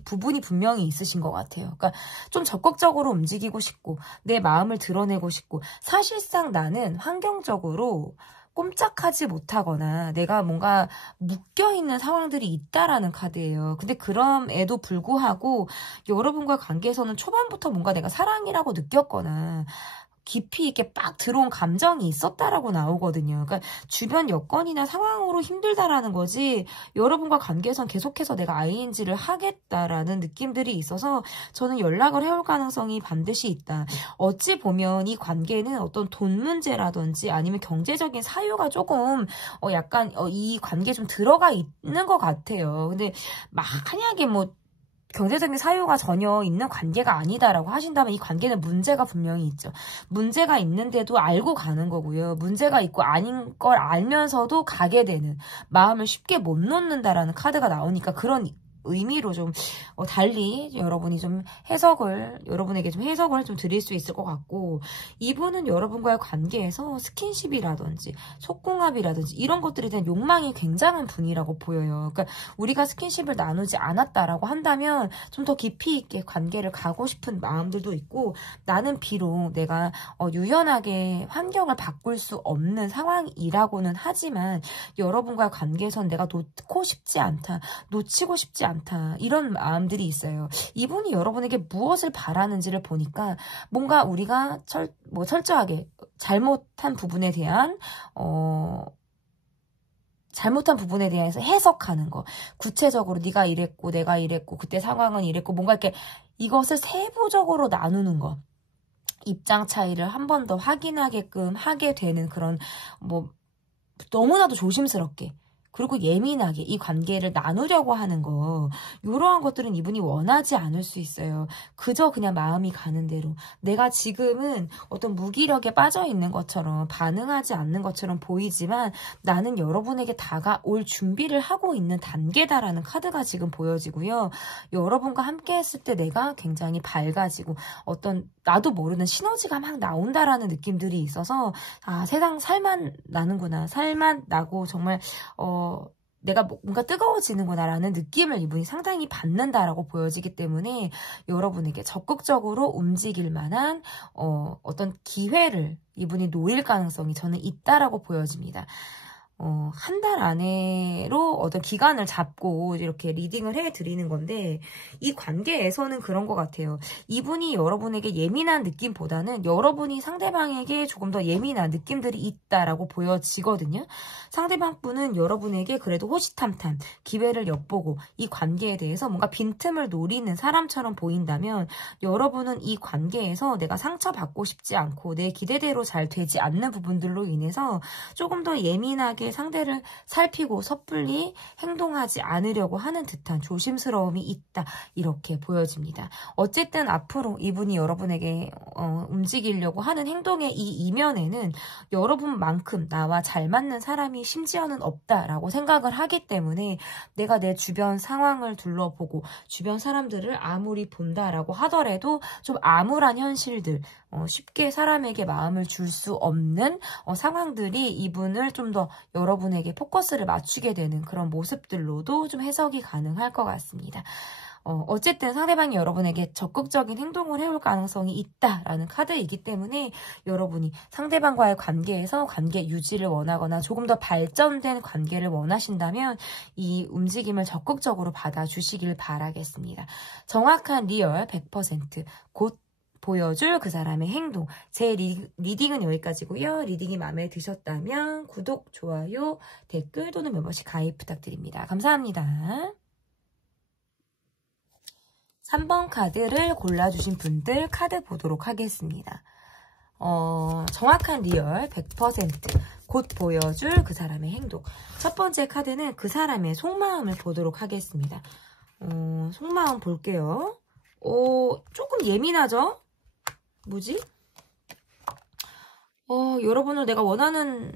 부분이 분명히 있으신 것 같아요. 그러니까 좀 적극적으로 움직이고 싶고 내 마음을 드러내고 싶고 사실상 나는 환경적으로 꼼짝하지 못하거나 내가 뭔가 묶여있는 상황들이 있다라는 카드예요. 근데 그럼에도 불구하고 여러분과 관계에서는 초반부터 뭔가 내가 사랑이라고 느꼈거나 깊이 있게 빡 들어온 감정이 있었다라고 나오거든요. 그러니까 주변 여건이나 상황으로 힘들다라는 거지 여러분과 관계에선 계속해서 내가 ING를 하겠다라는 느낌들이 있어서 저는 연락을 해올 가능성이 반드시 있다. 어찌 보면 이 관계는 어떤 돈 문제라든지 아니면 경제적인 사유가 조금 약간 이 관계에 좀 들어가 있는 것 같아요. 근데 만약에 뭐 경제적인 사유가 전혀 있는 관계가 아니다라고 하신다면 이 관계는 문제가 분명히 있죠. 문제가 있는데도 알고 가는 거고요. 문제가 있고 아닌 걸 알면서도 가게 되는 마음을 쉽게 못 놓는다라는 카드가 나오니까 그런 의미로 좀 달리 여러분이 좀 여러분에게 좀 해석을 좀 드릴 수 있을 것 같고 이분은 여러분과의 관계에서 스킨십이라든지 속궁합이라든지 이런 것들에 대한 욕망이 굉장한 분이라고 보여요. 그러니까 우리가 스킨십을 나누지 않았다라고 한다면 좀 더 깊이 있게 관계를 가고 싶은 마음들도 있고 나는 비록 내가 유연하게 환경을 바꿀 수 없는 상황이라고는 하지만 여러분과의 관계에선 내가 놓고 싶지 않다. 놓치고 싶지 않다. 이런 마음들이 있어요. 이분이 여러분에게 무엇을 바라는지를 보니까 뭔가 우리가 철저하게 잘못한 부분에 대해서 해석하는 거. 구체적으로 네가 이랬고 내가 이랬고 그때 상황은 이랬고 뭔가 이렇게 이것을 세부적으로 나누는 거. 입장 차이를 한 번 더 확인하게끔 하게 되는 그런 너무나도 조심스럽게 그리고 예민하게 이 관계를 나누려고 하는 거 이러한 것들은 이분이 원하지 않을 수 있어요. 그저 그냥 마음이 가는 대로 내가 지금은 어떤 무기력에 빠져 있는 것처럼 반응하지 않는 것처럼 보이지만 나는 여러분에게 다가올 준비를 하고 있는 단계다라는 카드가 지금 보여지고요. 여러분과 함께 했을 때 내가 굉장히 밝아지고 어떤 나도 모르는 시너지가 막 나온다라는 느낌들이 있어서 세상 살맛 나는구나. 살맛 나고 정말 내가 뭔가 뜨거워지는구나라는 느낌을 이분이 상당히 받는다라고 보여지기 때문에 여러분에게 적극적으로 움직일 만한 어떤 기회를 이분이 노릴 가능성이 저는 있다라고 보여집니다. 한 달 안에로 어떤 기간을 잡고 이렇게 리딩을 해드리는 건데 이 관계에서는 그런 것 같아요. 이분이 여러분에게 예민한 느낌보다는 여러분이 상대방에게 조금 더 예민한 느낌들이 있다라고 보여지거든요. 상대방 분은 여러분에게 그래도 호시탐탐 기회를 엿보고 이 관계에 대해서 뭔가 빈틈을 노리는 사람처럼 보인다면 여러분은 이 관계에서 내가 상처받고 싶지 않고 내 기대대로 잘 되지 않는 부분들로 인해서 조금 더 예민하게 상대를 살피고 섣불리 행동하지 않으려고 하는 듯한 조심스러움이 있다. 이렇게 보여집니다. 어쨌든 앞으로 이분이 여러분에게 움직이려고 하는 행동의 이 이면에는 여러분만큼 나와 잘 맞는 사람이 심지어는 없다라고 생각을 하기 때문에 내가 내 주변 상황을 둘러보고 주변 사람들을 아무리 본다라고 하더라도 좀 암울한 현실들 쉽게 사람에게 마음을 줄 수 없는 상황들이 이분을 좀 더 여러분에게 포커스를 맞추게 되는 그런 모습들로도 좀 해석이 가능할 것 같습니다. 어쨌든 상대방이 여러분에게 적극적인 행동을 해올 가능성이 있다라는 카드이기 때문에 여러분이 상대방과의 관계에서 관계 유지를 원하거나 조금 더 발전된 관계를 원하신다면 이 움직임을 적극적으로 받아주시길 바라겠습니다. 정확한 리얼 100% 곧 보여줄 그 사람의 행동. 제 리딩은 여기까지고요. 리딩이 마음에 드셨다면 구독, 좋아요, 댓글 또는 멤버십 가입 부탁드립니다. 감사합니다. 3번 카드를 골라주신 분들 카드 보도록 하겠습니다. 정확한 리얼 100% 곧 보여줄 그 사람의 행동. 첫 번째 카드는 그 사람의 속마음을 보도록 하겠습니다. 속마음 볼게요. 조금 예민하죠? 뭐지? 여러분을 내가 원하는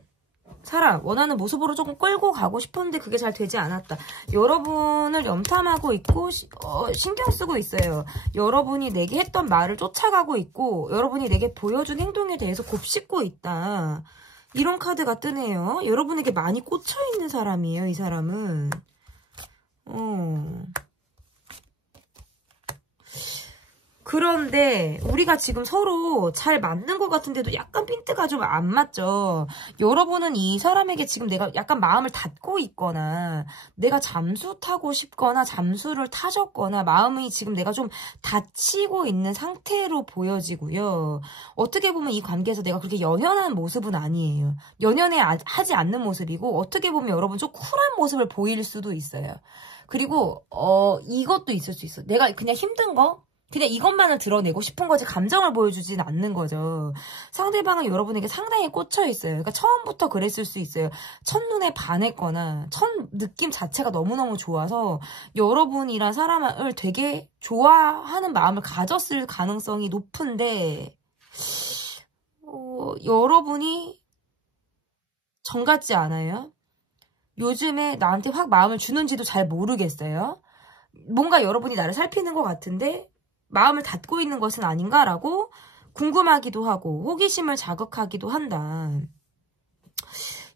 사람, 원하는 모습으로 조금 끌고 가고 싶었는데 그게 잘 되지 않았다. 여러분을 염탐하고 있고 신경 쓰고 있어요. 여러분이 내게 했던 말을 쫓아가고 있고 여러분이 내게 보여준 행동에 대해서 곱씹고 있다. 이런 카드가 뜨네요. 여러분에게 많이 꽂혀있는 사람이에요. 이 사람은. 그런데 우리가 지금 서로 잘 맞는 것 같은데도 약간 핀트가 좀 안 맞죠. 여러분은 이 사람에게 지금 내가 약간 마음을 닫고 있거나 내가 잠수 타고 싶거나 잠수를 타셨거나 마음이 지금 내가 좀 닫히고 있는 상태로 보여지고요. 어떻게 보면 이 관계에서 내가 그렇게 연연한 모습은 아니에요. 연연하지 않는 모습이고 어떻게 보면 여러분 좀 쿨한 모습을 보일 수도 있어요. 그리고 이것도 있을 수 있어. 내가 그냥 힘든 거? 그냥 이것만을 드러내고 싶은 거지 감정을 보여주진 않는 거죠. 상대방은 여러분에게 상당히 꽂혀 있어요. 그러니까 처음부터 그랬을 수 있어요. 첫눈에 반했거나 첫 느낌 자체가 너무너무 좋아서 여러분이란 사람을 되게 좋아하는 마음을 가졌을 가능성이 높은데 여러분이 정 같지 않아요? 요즘에 나한테 확 마음을 주는지도 잘 모르겠어요. 뭔가 여러분이 나를 살피는 것 같은데 마음을 닫고 있는 것은 아닌가라고 궁금하기도 하고 호기심을 자극하기도 한다.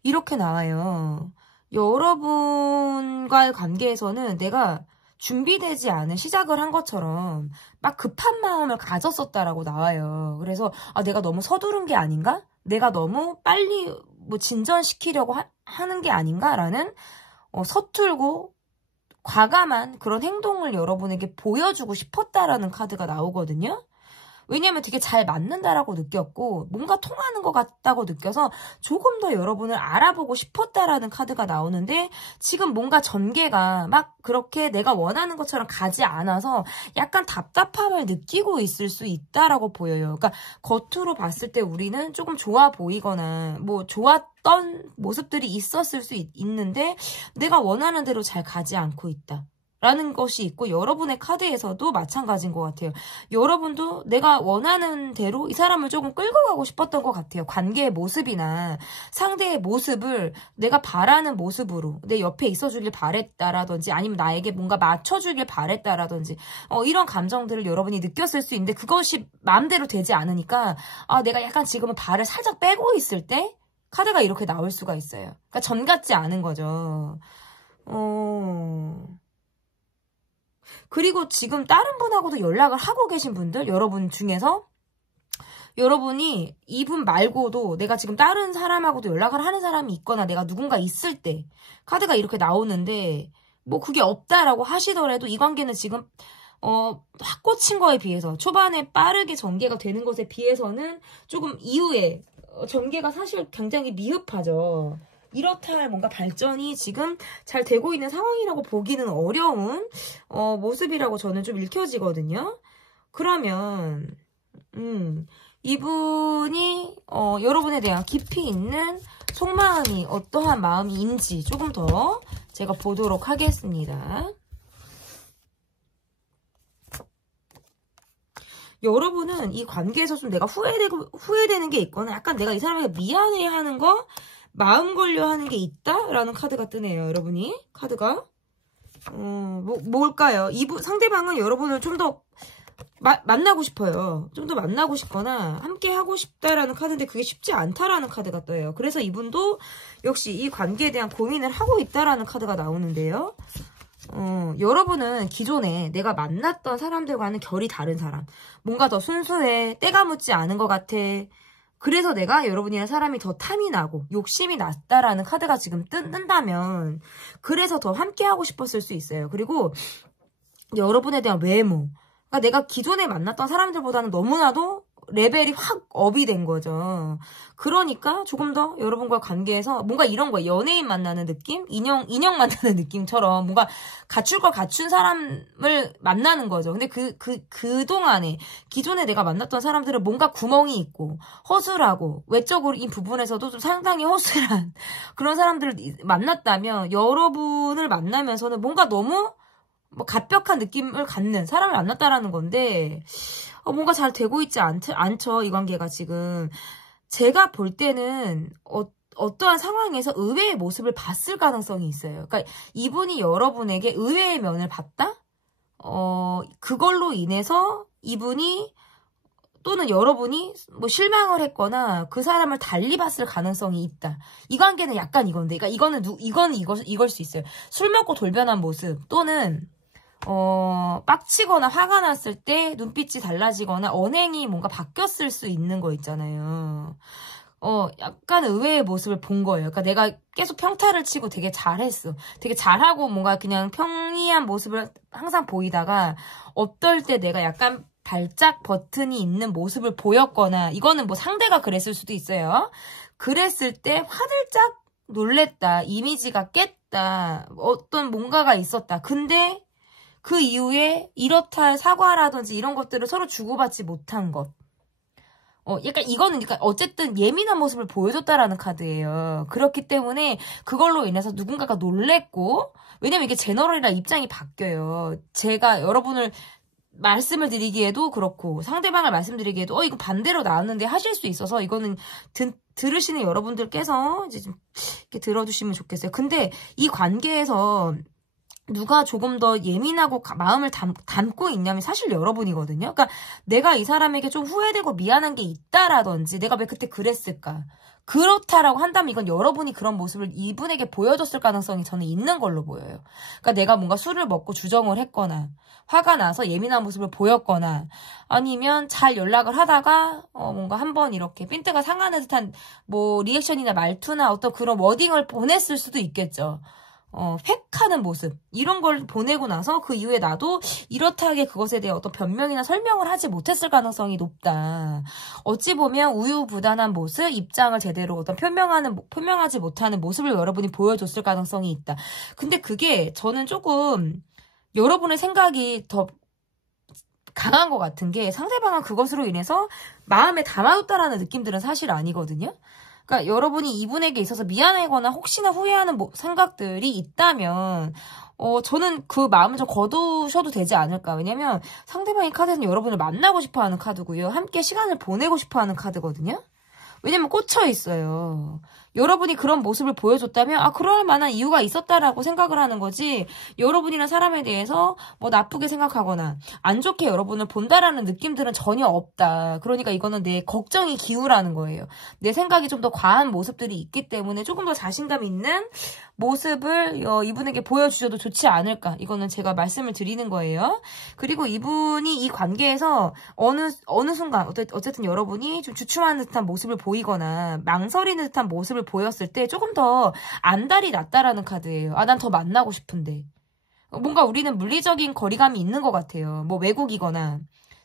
이렇게 나와요. 여러분과의 관계에서는 내가 준비되지 않은 시작을 한 것처럼 막 급한 마음을 가졌었다라고 나와요. 그래서 내가 너무 서두른 게 아닌가? 내가 너무 빨리 진전시키려고 하는 게 아닌가라는 서툴고 과감한 그런 행동을 여러분에게 보여주고 싶었다라는 카드가 나오거든요. 왜냐하면 되게 잘 맞는다라고 느꼈고 뭔가 통하는 것 같다고 느껴서 조금 더 여러분을 알아보고 싶었다라는 카드가 나오는데 지금 뭔가 전개가 막 그렇게 내가 원하는 것처럼 가지 않아서 약간 답답함을 느끼고 있을 수 있다라고 보여요. 그러니까 겉으로 봤을 때 우리는 조금 좋아 보이거나 좋았던 모습들이 있었을 수 있는데 내가 원하는 대로 잘 가지 않고 있다. 라는 것이 있고 여러분의 카드에서도 마찬가지인 것 같아요. 여러분도 내가 원하는 대로 이 사람을 조금 끌고 가고 싶었던 것 같아요. 관계의 모습이나 상대의 모습을 내가 바라는 모습으로 내 옆에 있어주길 바랬다라든지 아니면 나에게 뭔가 맞춰주길 바랬다라든지 이런 감정들을 여러분이 느꼈을 수 있는데 그것이 마음대로 되지 않으니까 내가 약간 지금은 발을 살짝 빼고 있을 때 카드가 이렇게 나올 수가 있어요. 그러니까 전 같지 않은 거죠. 그리고 지금 다른 분하고도 연락을 하고 계신 분들, 여러분 중에서 여러분이 이분 말고도 내가 지금 다른 사람하고도 연락을 하는 사람이 있거나 내가 누군가 있을 때 카드가 이렇게 나오는데 그게 없다라고 하시더라도 이 관계는 지금 확 꽂힌 거에 비해서 초반에 빠르게 전개가 되는 것에 비해서는 조금 이후에 전개가 사실 굉장히 미흡하죠. 이렇다 할 뭔가 발전이 지금 잘 되고 있는 상황이라고 보기는 어려운 모습이라고 저는 좀 읽혀지거든요. 그러면 이분이 여러분에 대한 깊이 있는 속마음이 어떠한 마음인지 조금 더 제가 보도록 하겠습니다. 여러분은 이 관계에서 좀 내가 후회되는 게 있거나 약간 내가 이 사람에게 미안해하는 거 마음 걸려 하는 게 있다라는 카드가 뜨네요. 여러분이 카드가 뭘까요? 상대방은 여러분을 좀 더 만나고 싶어요. 좀 더 만나고 싶거나 함께 하고 싶다라는 카드인데 그게 쉽지 않다라는 카드가 떠요. 그래서 이분도 역시 이 관계에 대한 고민을 하고 있다라는 카드가 나오는데요. 여러분은 기존에 내가 만났던 사람들과는 결이 다른 사람, 뭔가 더 순수해, 때가 묻지 않은 것 같아. 그래서 내가 여러분이랑 사람이 더 탐이 나고 욕심이 났다라는 카드가 지금 뜬다면 그래서 더 함께하고 싶었을 수 있어요. 그리고 여러분에 대한 외모, 그러니까 내가 기존에 만났던 사람들보다는 너무나도 레벨이 확 업이 된 거죠. 그러니까 조금 더 여러분과 관계에서 뭔가 이런 거예요. 연예인 만나는 느낌? 인형 만나는 느낌처럼 뭔가 갖출 걸 갖춘 사람을 만나는 거죠. 근데 그동안에 기존에 내가 만났던 사람들은 뭔가 구멍이 있고 허술하고 외적으로 이 부분에서도 좀 상당히 허술한 그런 사람들을 만났다면 여러분을 만나면서는 뭔가 너무 뭐 갑벽한 느낌을 갖는 사람을 만났다라는 건데 뭔가 잘 되고 있지 않죠. 이 관계가 지금. 제가 볼 때는 어떠한 상황에서 의외의 모습을 봤을 가능성이 있어요. 그러니까 이분이 여러분에게 의외의 면을 봤다? 그걸로 인해서 이분이 또는 여러분이 뭐 실망을 했거나 그 사람을 달리 봤을 가능성이 있다. 이 관계는 약간 이건데. 그러니까 이거는 이걸 수 있어요. 술 먹고 돌변한 모습 또는 빡치거나 화가 났을 때 눈빛이 달라지거나 언행이 뭔가 바뀌었을 수 있는 거 있잖아요. 약간 의외의 모습을 본 거예요. 그러니까 내가 계속 평타를 치고 되게 잘했어. 되게 잘하고 뭔가 그냥 평이한 모습을 항상 보이다가 어떨 때 내가 약간 발작 버튼이 있는 모습을 보였거나 이거는 뭐 상대가 그랬을 수도 있어요. 그랬을 때 화들짝 놀랬다. 이미지가 깼다. 어떤 뭔가가 있었다. 근데 그 이후에 이렇다 할 사과라든지 이런 것들을 서로 주고받지 못한 것. 약간 이거는 그러니까 어쨌든 예민한 모습을 보여줬다라는 카드예요. 그렇기 때문에 그걸로 인해서 누군가가 놀랬고 왜냐면 이게 제너럴이라 입장이 바뀌어요. 제가 여러분을 말씀을 드리기에도 그렇고 상대방을 말씀드리기에도 이거 반대로 나왔는데 하실 수 있어서 이거는 들으시는 여러분들께서 이제 좀 이렇게 들어주시면 좋겠어요. 근데 이 관계에서 누가 조금 더 예민하고 마음을 담고 있냐면 사실 여러분이거든요. 그러니까 내가 이 사람에게 좀 후회되고 미안한 게 있다라든지 내가 왜 그때 그랬을까. 그렇다라고 한다면 이건 여러분이 그런 모습을 이분에게 보여줬을 가능성이 저는 있는 걸로 보여요. 그러니까 내가 뭔가 술을 먹고 주정을 했거나 화가 나서 예민한 모습을 보였거나 아니면 잘 연락을 하다가 뭔가 한번 이렇게 핀트가 상하는 듯한 뭐 리액션이나 말투나 어떤 그런 워딩을 보냈을 수도 있겠죠. 팩하는 모습 이런 걸 보내고 나서 그 이후에 나도 이렇다하게 그것에 대해 어떤 변명이나 설명을 하지 못했을 가능성이 높다. 어찌 보면 우유부단한 모습, 입장을 제대로 어떤 표명하지 못하는 모습을 여러분이 보여줬을 가능성이 있다. 근데 그게 저는 조금 여러분의 생각이 더 강한 것 같은 게 상대방은 그것으로 인해서 마음에 담아뒀다라는 느낌들은 사실 아니거든요. 그러니까 여러분이 이분에게 있어서 미안하거나 혹시나 후회하는 생각들이 있다면 저는 그 마음을 좀 거두셔도 되지 않을까. 왜냐면 상대방의 카드는 여러분을 만나고 싶어하는 카드고요. 함께 시간을 보내고 싶어하는 카드거든요. 왜냐면 꽂혀 있어요. 여러분이 그런 모습을 보여줬다면 그럴 만한 이유가 있었다라고 생각을 하는 거지 여러분이란 사람에 대해서 뭐 나쁘게 생각하거나 안 좋게 여러분을 본다라는 느낌들은 전혀 없다. 그러니까 이거는 내 걱정이 기우라는 거예요. 내 생각이 좀 더 과한 모습들이 있기 때문에 조금 더 자신감 있는 모습을 이분에게 보여주셔도 좋지 않을까. 이거는 제가 말씀을 드리는 거예요. 그리고 이분이 이 관계에서 어느 순간 어쨌든 여러분이 좀 주춤하는 듯한 모습을 보이거나 망설이는 듯한 모습을 보였을 때 조금 더 안달이 났다라는 카드예요. 난 더 만나고 싶은데. 뭔가 우리는 물리적인 거리감이 있는 것 같아요. 뭐 외국이거나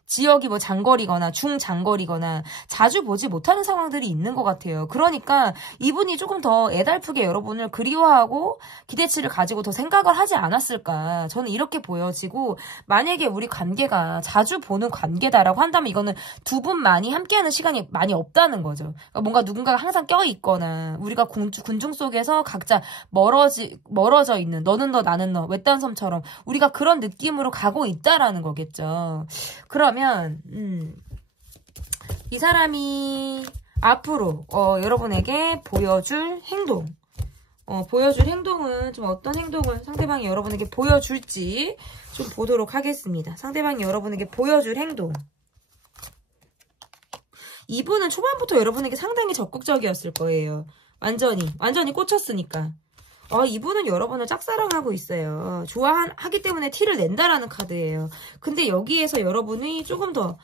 지역이 뭐 장거리거나 중장거리거나 자주 보지 못하는 상황들이 있는 것 같아요. 그러니까 이분이 조금 더 애달프게 여러분을 그리워하고 기대치를 가지고 더 생각을 하지 않았을까. 저는 이렇게 보여지고 만약에 우리 관계가 자주 보는 관계다라고 한다면 이거는 두 분만이 함께하는 시간이 많이 없다는 거죠. 그러니까 뭔가 누군가가 항상 껴있거나 우리가 군중 속에서 각자 멀어져 있는 너는 너 나는 너 외딴 섬처럼 우리가 그런 느낌으로 가고 있다라는 거겠죠. 그러면 이 사람이 앞으로 여러분에게 보여줄 행동은 좀 어떤 행동을 상대방이 여러분에게 보여줄지 좀 보도록 하겠습니다. 상대방이 여러분에게 보여줄 행동. 이분은 초반부터 여러분에게 상당히 적극적이었을 거예요. 완전히 꽂혔으니까. 이분은 여러분을 짝사랑하고 있어요. 좋아하기 때문에 티를 낸다라는 카드예요. 근데 여기에서 여러분이 조금 더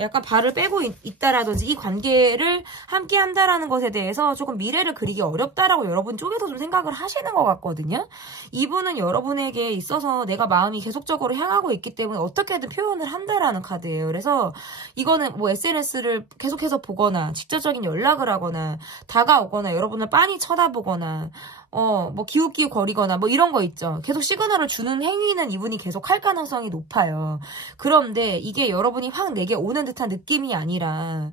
약간 발을 빼고 있다라든지 이 관계를 함께 한다라는 것에 대해서 조금 미래를 그리기 어렵다라고 여러분 쪽에서 좀 생각을 하시는 것 같거든요. 이분은 여러분에게 있어서 내가 마음이 계속적으로 향하고 있기 때문에 어떻게든 표현을 한다라는 카드예요. 그래서 이거는 뭐 SNS를 계속해서 보거나 직접적인 연락을 하거나 다가오거나 여러분을 빤히 쳐다보거나 뭐 기웃기웃 거리거나 뭐 이런 거 있죠. 계속 시그널을 주는 행위는 이분이 계속 할 가능성이 높아요. 그런데 이게 여러분이 확 내게 오는 듯한 느낌이 아니라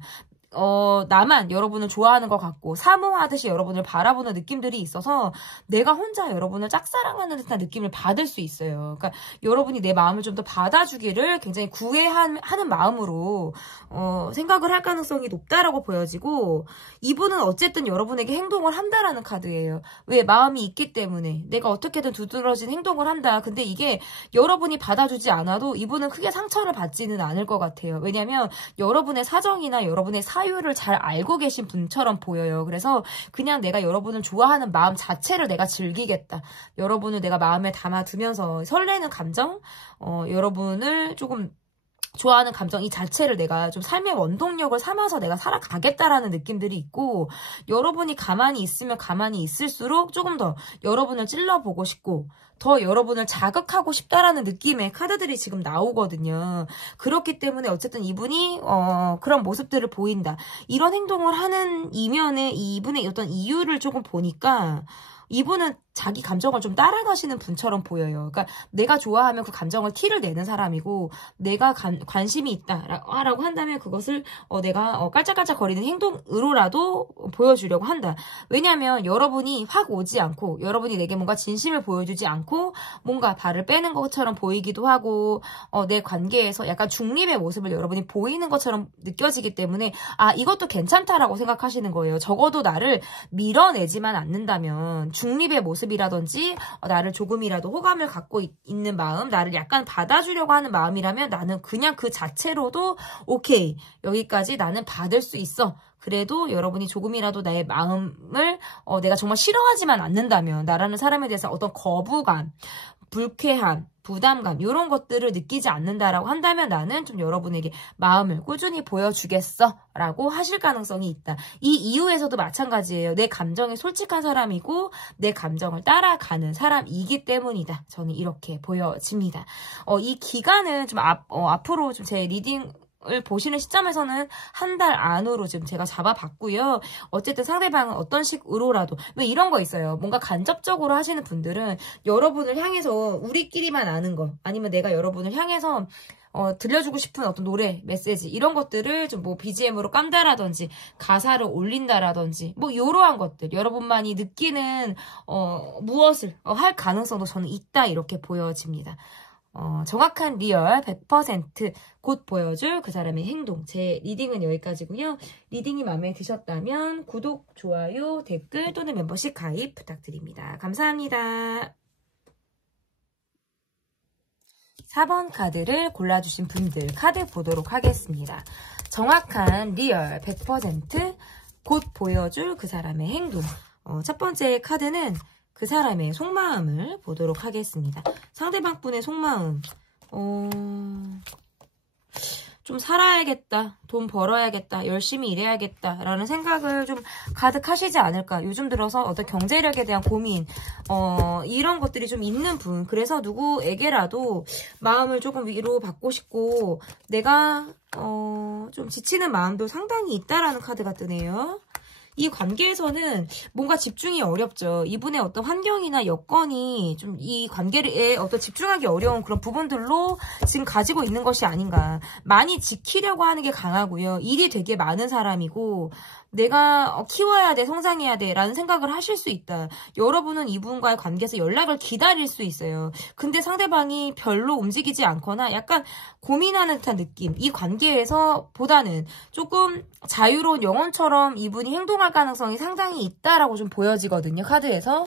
나만 여러분을 좋아하는 것 같고 사모하듯이 여러분을 바라보는 느낌들이 있어서 내가 혼자 여러분을 짝사랑하는 듯한 느낌을 받을 수 있어요. 그러니까 여러분이 내 마음을 좀 더 받아주기를 굉장히 구애하는 마음으로 생각을 할 가능성이 높다라고 보여지고 이분은 어쨌든 여러분에게 행동을 한다라는 카드예요. 왜? 마음이 있기 때문에 내가 어떻게든 두드러진 행동을 한다. 근데 이게 여러분이 받아주지 않아도 이분은 크게 상처를 받지는 않을 것 같아요. 왜냐하면 여러분의 사정이나 여러분의 사유를 잘 알고 계신 분처럼 보여요. 그래서 그냥 내가 여러분을 좋아하는 마음 자체를 내가 즐기겠다. 여러분을 내가 마음에 담아두면서 설레는 감정, 여러분을 조금 좋아하는 감정 이 자체를 내가 좀 삶의 원동력을 삼아서 내가 살아가겠다라는 느낌들이 있고 여러분이 가만히 있으면 가만히 있을수록 조금 더 여러분을 찔러보고 싶고 더 여러분을 자극하고 싶다라는 느낌의 카드들이 지금 나오거든요. 그렇기 때문에 어쨌든 이분이 그런 모습들을 보인다. 이런 행동을 하는 이면에 이분의 어떤 이유를 조금 보니까 이분은 자기 감정을 좀 따라가시는 분처럼 보여요. 그러니까 내가 좋아하면 그 감정을 티를 내는 사람이고 내가 관심이 있다라고 한다면 그것을 내가 깔짝깔짝거리는 행동으로라도 보여주려고 한다. 왜냐하면 여러분이 확 오지 않고 여러분이 내게 뭔가 진심을 보여주지 않고 뭔가 발을 빼는 것처럼 보이기도 하고 내 관계에서 약간 중립의 모습을 여러분이 보이는 것처럼 느껴지기 때문에 이것도 괜찮다라고 생각하시는 거예요. 적어도 나를 밀어내지만 않는다면 중립의 모습이라든지 나를 조금이라도 호감을 갖고 있는 마음, 나를 약간 받아주려고 하는 마음이라면 나는 그냥 그 자체로도 오케이, 여기까지 나는 받을 수 있어. 그래도 여러분이 조금이라도 나의 마음을 내가 정말 싫어하지만 않는다면 나라는 사람에 대해서 어떤 거부감, 불쾌함, 부담감 이런 것들을 느끼지 않는다라고 한다면 나는 좀 여러분에게 마음을 꾸준히 보여주겠어 라고 하실 가능성이 있다. 이 이유에서도 마찬가지예요. 내 감정에 솔직한 사람이고 내 감정을 따라가는 사람이기 때문이다. 저는 이렇게 보여집니다. 이 기간은 좀 앞으로 좀 제 리딩 을 보시는 시점에서는 한 달 안으로 지금 제가 잡아봤고요. 어쨌든 상대방은 어떤 식으로라도 왜 이런 거 있어요. 뭔가 간접적으로 하시는 분들은 여러분을 향해서 우리끼리만 아는 거 아니면 내가 여러분을 향해서 들려주고 싶은 어떤 노래, 메시지 이런 것들을 좀 뭐 BGM으로 깐다라든지 가사를 올린다라든지 뭐 이러한 것들 여러분만이 느끼는 무엇을 할 가능성도 저는 있다 이렇게 보여집니다. 정확한 리얼 100% 곧 보여줄 그 사람의 행동. 제 리딩은 여기까지고요. 리딩이 마음에 드셨다면 구독, 좋아요, 댓글 또는 멤버십 가입 부탁드립니다. 감사합니다. 4번 카드를 골라주신 분들 카드 보도록 하겠습니다. 정확한 리얼 100% 곧 보여줄 그 사람의 행동. 첫 번째 카드는 그 사람의 속마음을 보도록 하겠습니다. 상대방 분의 속마음. 좀 살아야겠다, 돈 벌어야겠다, 열심히 일해야겠다 라는 생각을 좀 가득하시지 않을까. 요즘 들어서 어떤 경제력에 대한 고민 이런 것들이 좀 있는 분. 그래서 누구에게라도 마음을 조금 위로받고 싶고 내가 좀 지치는 마음도 상당히 있다라는 카드가 뜨네요. 이 관계에서는 뭔가 집중이 어렵죠. 이분의 어떤 환경이나 여건이 좀 이 관계에 어떤 집중하기 어려운 그런 부분들로 지금 가지고 있는 것이 아닌가. 많이 지키려고 하는 게 강하고요. 일이 되게 많은 사람이고 내가 키워야 돼, 성장해야 돼 라는 생각을 하실 수 있다. 여러분은 이분과의 관계에서 연락을 기다릴 수 있어요. 근데 상대방이 별로 움직이지 않거나 약간 고민하는 듯한 느낌. 이 관계에서 보다는 조금 자유로운 영혼처럼 이분이 행동할 가능성이 상당히 있다라고 좀 보여지거든요. 카드에서.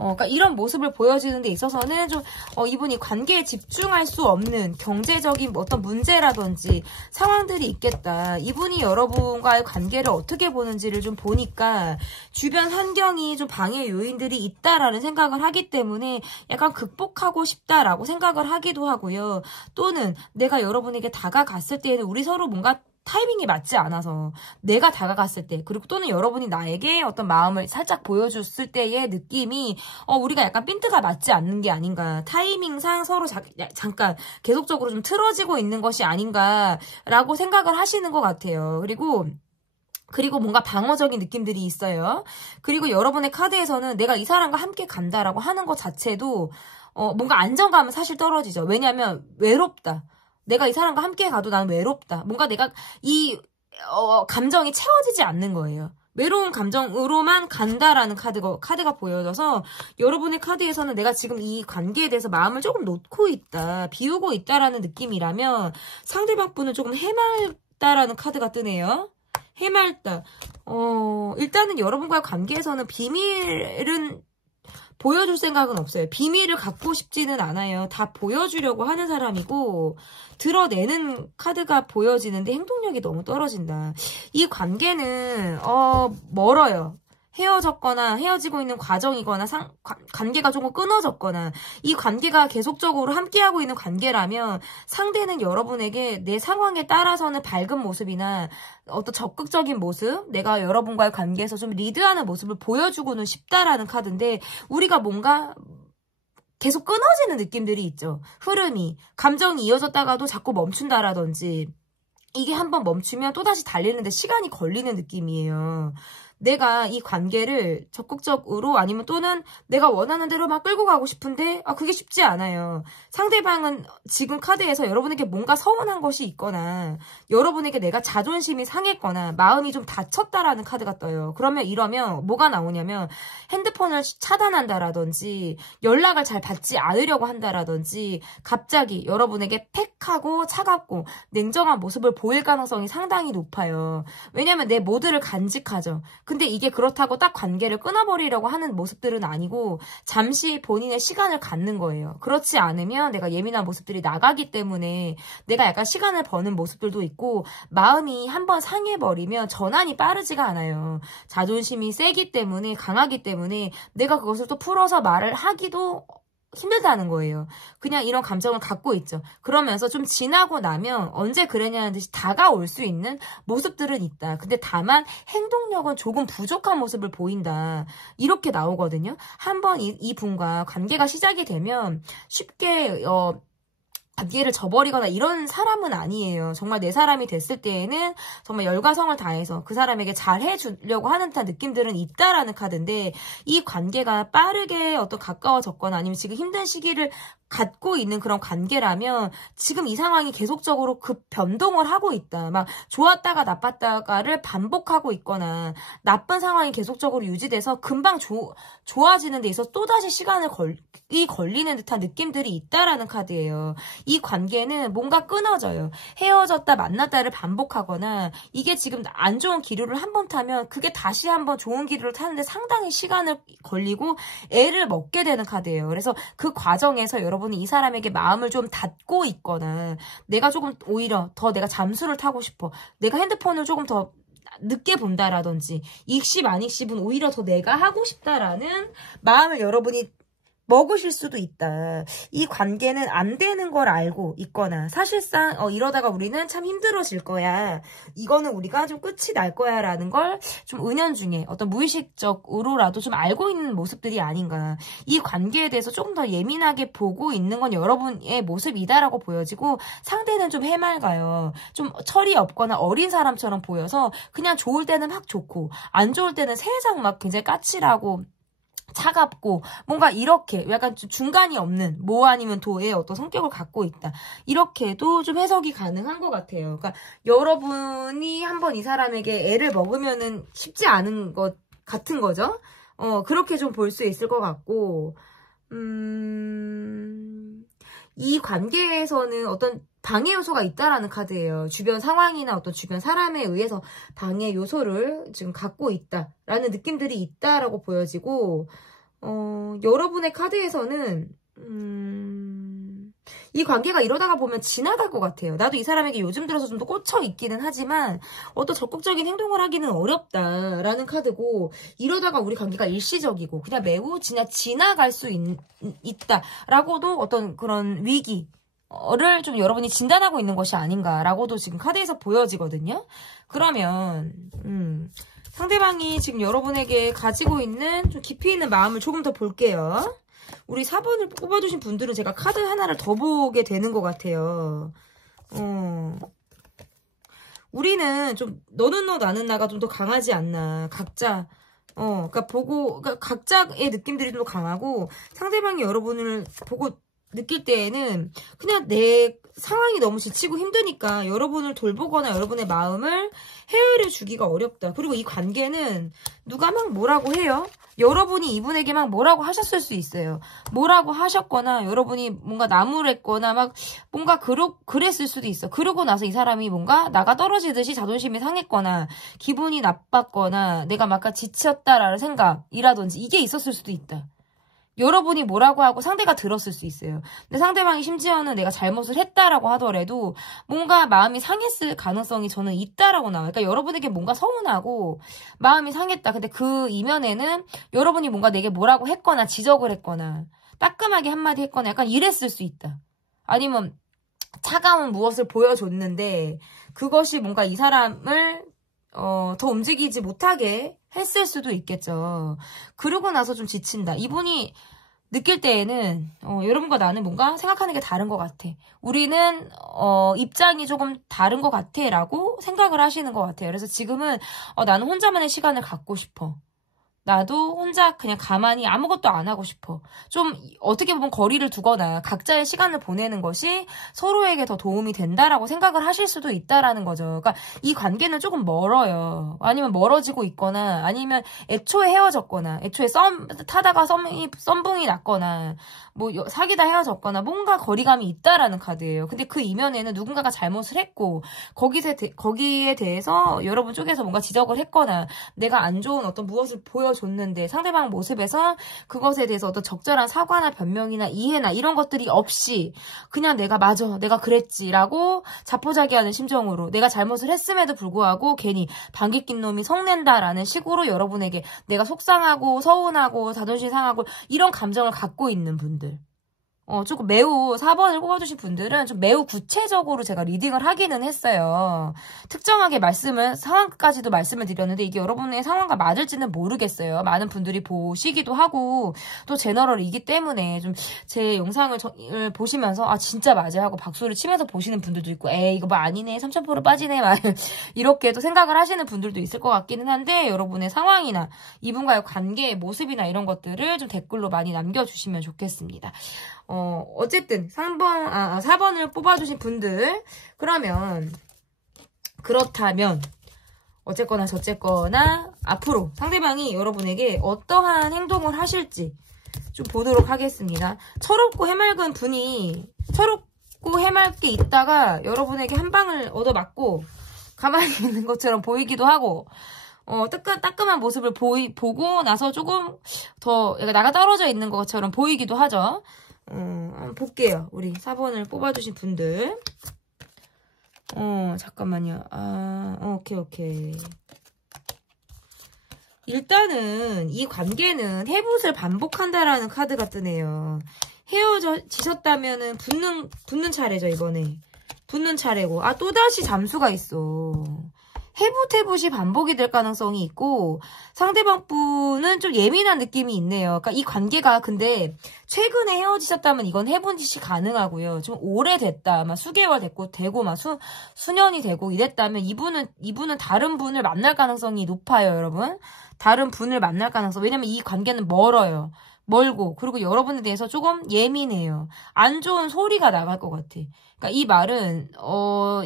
그러니까 이런 모습을 보여주는 데 있어서는 좀 이분이 관계에 집중할 수 없는 경제적인 어떤 문제라든지 상황들이 있겠다. 이분이 여러분과의 관계를 어떻게 보는지를 좀 보니까 주변 환경이 좀 방해 요인들이 있다라는 생각을 하기 때문에 약간 극복하고 싶다라고 생각을 하기도 하고요. 또는 내가 여러분에게 다가갔을 때에는 우리 서로 뭔가 타이밍이 맞지 않아서 내가 다가갔을 때, 그리고 또는 여러분이 나에게 어떤 마음을 살짝 보여줬을 때의 느낌이 우리가 약간 핀트가 맞지 않는 게 아닌가, 타이밍상 서로 잠깐 계속적으로 좀 틀어지고 있는 것이 아닌가라고 생각을 하시는 것 같아요. 그리고 뭔가 방어적인 느낌들이 있어요. 그리고 여러분의 카드에서는 내가 이 사람과 함께 간다라고 하는 것 자체도 뭔가 안정감은 사실 떨어지죠. 왜냐하면 외롭다. 내가 이 사람과 함께 가도 난 외롭다. 뭔가 내가 이 감정이 채워지지 않는 거예요. 외로운 감정으로만 간다라는 카드가 보여져서 여러분의 카드에서는 내가 지금 이 관계에 대해서 마음을 조금 놓고 있다, 비우고 있다라는 느낌이라면 상대방 분은 조금 해맑다라는 카드가 뜨네요. 해맑다. 일단은 여러분과의 관계에서는 비밀은 보여줄 생각은 없어요. 비밀을 갖고 싶지는 않아요. 다 보여주려고 하는 사람이고, 드러내는 카드가 보여지는데 행동력이 너무 떨어진다. 이 관계는 멀어요. 헤어졌거나 헤어지고 있는 과정이거나 관계가 조금 끊어졌거나, 이 관계가 계속적으로 함께하고 있는 관계라면 상대는 여러분에게 내 상황에 따라서는 밝은 모습이나 어떤 적극적인 모습, 내가 여러분과의 관계에서 좀 리드하는 모습을 보여주고는 싶다라는 카드인데, 우리가 뭔가 계속 끊어지는 느낌들이 있죠. 흐름이, 감정이 이어졌다가도 자꾸 멈춘다라든지, 이게 한번 멈추면 또다시 달리는데 시간이 걸리는 느낌이에요. 내가 이 관계를 적극적으로, 아니면 또는 내가 원하는 대로 막 끌고 가고 싶은데 그게 쉽지 않아요. 상대방은 지금 카드에서 여러분에게 뭔가 서운한 것이 있거나 여러분에게 내가 자존심이 상했거나 마음이 좀 다쳤다라는 카드가 떠요. 이러면 뭐가 나오냐면 핸드폰을 차단한다라든지 연락을 잘 받지 않으려고 한다라든지 갑자기 여러분에게 팩하고 차갑고 냉정한 모습을 보일 가능성이 상당히 높아요. 왜냐면 내 모드를 간직하죠. 근데 이게 그렇다고 딱 관계를 끊어버리려고 하는 모습들은 아니고 잠시 본인의 시간을 갖는 거예요. 그렇지 않으면 내가 예민한 모습들이 나가기 때문에 내가 약간 시간을 버는 모습들도 있고, 마음이 한번 상해버리면 전환이 빠르지가 않아요. 자존심이 세기 때문에, 강하기 때문에 내가 그것을 또 풀어서 말을 하기도 힘들다는 거예요. 그냥 이런 감정을 갖고 있죠. 그러면서 좀 지나고 나면 언제 그랬냐는 듯이 다가올 수 있는 모습들은 있다. 근데 다만 행동력은 조금 부족한 모습을 보인다. 이렇게 나오거든요. 한번 이 분과 관계가 시작이 되면 쉽게 관계를 저버리거나 이런 사람은 아니에요. 정말 내 사람이 됐을 때에는 정말 열과성을 다해서 그 사람에게 잘 해주려고 하는 듯한 느낌들은 있다라는 카드인데, 이 관계가 빠르게 가까워졌거나 아니면 지금 힘든 시기를 갖고 있는 그런 관계라면 지금 이 상황이 계속적으로 변동을 하고 있다. 막 좋았다가 나빴다가를 반복하고 있거나 나쁜 상황이 계속적으로 유지돼서 금방 좋아지는 데 있어서 또다시 시간이 걸리는 듯한 느낌들이 있다라는 카드예요. 이 관계는 뭔가 끊어져요. 헤어졌다 만났다를 반복하거나, 이게 지금 안 좋은 기류를 한번 타면 그게 다시 한번 좋은 기류를 타는데 상당히 시간을 걸리고 애를 먹게 되는 카드예요. 그래서 그 과정에서 여러분이 이 사람에게 마음을 좀 닫고 있거나, 내가 조금 오히려 더 내가 잠수를 타고 싶어, 내가 핸드폰을 조금 더 늦게 본다라든지, 익십 안 익십은 오히려 더 내가 하고 싶다라는 마음을 여러분이 먹으실 수도 있다. 이 관계는 안 되는 걸 알고 있거나, 사실상 이러다가 우리는 참 힘들어질 거야, 이거는 우리가 좀 끝이 날 거야 라는 걸 좀 은연중에 어떤 무의식적으로라도 좀 알고 있는 모습들이 아닌가. 이 관계에 대해서 조금 더 예민하게 보고 있는 건 여러분의 모습이다라고 보여지고, 상대는 좀 해맑아요. 좀 철이 없거나 어린 사람처럼 보여서 그냥 좋을 때는 막 좋고 안 좋을 때는 세상 막 굉장히 까칠하고 차갑고 뭔가 이렇게 약간 좀 중간이 없는 모 아니면 도의 어떤 성격을 갖고 있다. 이렇게도 좀 해석이 가능한 것 같아요. 그러니까 여러분이 한번 이 사람에게 애를 먹으면은 쉽지 않은 것 같은 거죠. 그렇게 좀 볼 수 있을 것 같고, 이 관계에서는 어떤 방해 요소가 있다라는 카드예요. 주변 상황이나 어떤 주변 사람에 의해서 방해 요소를 지금 갖고 있다라는 느낌들이 있다라고 보여지고, 여러분의 카드에서는 이 관계가 이러다가 보면 지나갈 것 같아요. 나도 이 사람에게 요즘 들어서 좀 더 꽂혀 있기는 하지만 어떤 적극적인 행동을 하기는 어렵다라는 카드고, 이러다가 우리 관계가 일시적이고 그냥 매우 지나갈 수 있다라고도 어떤 그런 위기를 좀 여러분이 진단하고 있는 것이 아닌가라고도 지금 카드에서 보여지거든요. 그러면 상대방이 지금 여러분에게 가지고 있는 좀 깊이 있는 마음을 조금 더 볼게요. 우리 4번을 뽑아주신 분들은 제가 카드 하나를 더 보게 되는 것 같아요. 우리는 좀 너는 너 나는 나가 좀 더 강하지 않나. 각자 그러니까 각자의 느낌들이 좀 더 강하고, 상대방이 여러분을 보고 느낄 때에는 그냥 내 상황이 너무 지치고 힘드니까 여러분을 돌보거나 여러분의 마음을 헤아려 주기가 어렵다. 그리고 이 관계는 누가 막 뭐라고 해요? 여러분이 이분에게 막 뭐라고 하셨을 수 있어요. 뭐라고 하셨거나 여러분이 뭔가 나무랬거나 막 뭔가 그랬을 수도 있어. 그러고 나서 이 사람이 뭔가 나가 떨어지듯이 자존심이 상했거나 기분이 나빴거나 내가 막 지쳤다라는 생각이라든지 이게 있었을 수도 있다. 여러분이 뭐라고 하고 상대가 들었을 수 있어요. 근데 상대방이 심지어는 내가 잘못을 했다라고 하더라도 뭔가 마음이 상했을 가능성이 저는 있다라고 나와요. 그러니까 여러분에게 뭔가 서운하고 마음이 상했다. 근데 그 이면에는 여러분이 뭔가 내게 뭐라고 했거나 지적을 했거나 따끔하게 한마디 했거나 약간 이랬을 수 있다. 아니면 차가운 무엇을 보여줬는데 그것이 뭔가 이 사람을 더 움직이지 못하게 했을 수도 있겠죠. 그러고 나서 좀 지친다. 이분이 느낄 때에는 여러분과 나는 뭔가 생각하는 게 다른 것 같아. 우리는 입장이 조금 다른 것 같아 라고 생각을 하시는 것 같아요. 그래서 지금은 나는 혼자만의 시간을 갖고 싶어. 나도 혼자 그냥 가만히 아무것도 안 하고 싶어. 좀 어떻게 보면 거리를 두거나 각자의 시간을 보내는 것이 서로에게 더 도움이 된다라고 생각을 하실 수도 있다라는 거죠. 그러니까 이 관계는 조금 멀어요. 아니면 멀어지고 있거나 아니면 애초에 헤어졌거나 애초에 타다가 썸붕이 났거나 뭐 사귀다 헤어졌거나 뭔가 거리감이 있다라는 카드예요. 근데 그 이면에는 누군가가 잘못을 했고 거기에 대해서 여러분 쪽에서 뭔가 지적을 했거나 내가 안 좋은 어떤 무엇을 보여줬는데 상대방 모습에서 그것에 대해서 어떤 적절한 사과나 변명이나 이해나 이런 것들이 없이 그냥 내가 그랬지라고 자포자기하는 심정으로 내가 잘못을 했음에도 불구하고 괜히 방귀 낀 놈이 성낸다라는 식으로 여러분에게 내가 속상하고 서운하고 자존심 상하고 이런 감정을 갖고 있는 분들, 조금 매우 4번을 뽑아주신 분들은 좀 매우 구체적으로 제가 리딩을 하기는 했어요. 특정하게 상황까지도 말씀을 드렸는데 이게 여러분의 상황과 맞을지는 모르겠어요. 많은 분들이 보시기도 하고 또 제너럴이기 때문에 좀 제 영상을 보시면서 진짜 맞아 하고 박수를 치면서 보시는 분들도 있고 에이 이거 뭐 아니네 3000%로 빠지네 막 이렇게 또 생각을 하시는 분들도 있을 것 같기는 한데 여러분의 상황이나 이분과의 관계의 모습이나 이런 것들을 좀 댓글로 많이 남겨주시면 좋겠습니다. 어쨌든 4번을 뽑아주신 분들, 그렇다면 어쨌거나 저쨌거나 앞으로 상대방이 여러분에게 어떠한 행동을 하실지 좀 보도록 하겠습니다. 철없고 해맑은 분이 철없고 해맑게 있다가 여러분에게 한 방을 얻어맞고 가만히 있는 것처럼 보이기도 하고 따끔한 모습을 보고 나서 조금 더 나가 떨어져 있는 것처럼 보이기도 하죠. 한번 볼게요. 우리 4번을 뽑아주신 분들. 잠깐만요. 오케이. 일단은 이 관계는 해붓을 반복한다라는 카드가 뜨네요. 헤어지셨다면은 붙는 차례죠, 이번에. 붙는 차례고. 또다시 잠수가 있어. 해붓이 반복이 될 가능성이 있고 상대방 분은 좀 예민한 느낌이 있네요. 그러니까 이 관계가 근데 최근에 헤어지셨다면 이건 해붓이 가능하고요. 좀 오래됐다. 막 수개월 되고 막 수년이 되고 이랬다면 이분은 다른 분을 만날 가능성이 높아요, 여러분. 다른 분을 만날 가능성. 왜냐면 이 관계는 멀고 그리고 여러분에 대해서 조금 예민해요. 안 좋은 소리가 나갈 것 같아. 그러니까 이 말은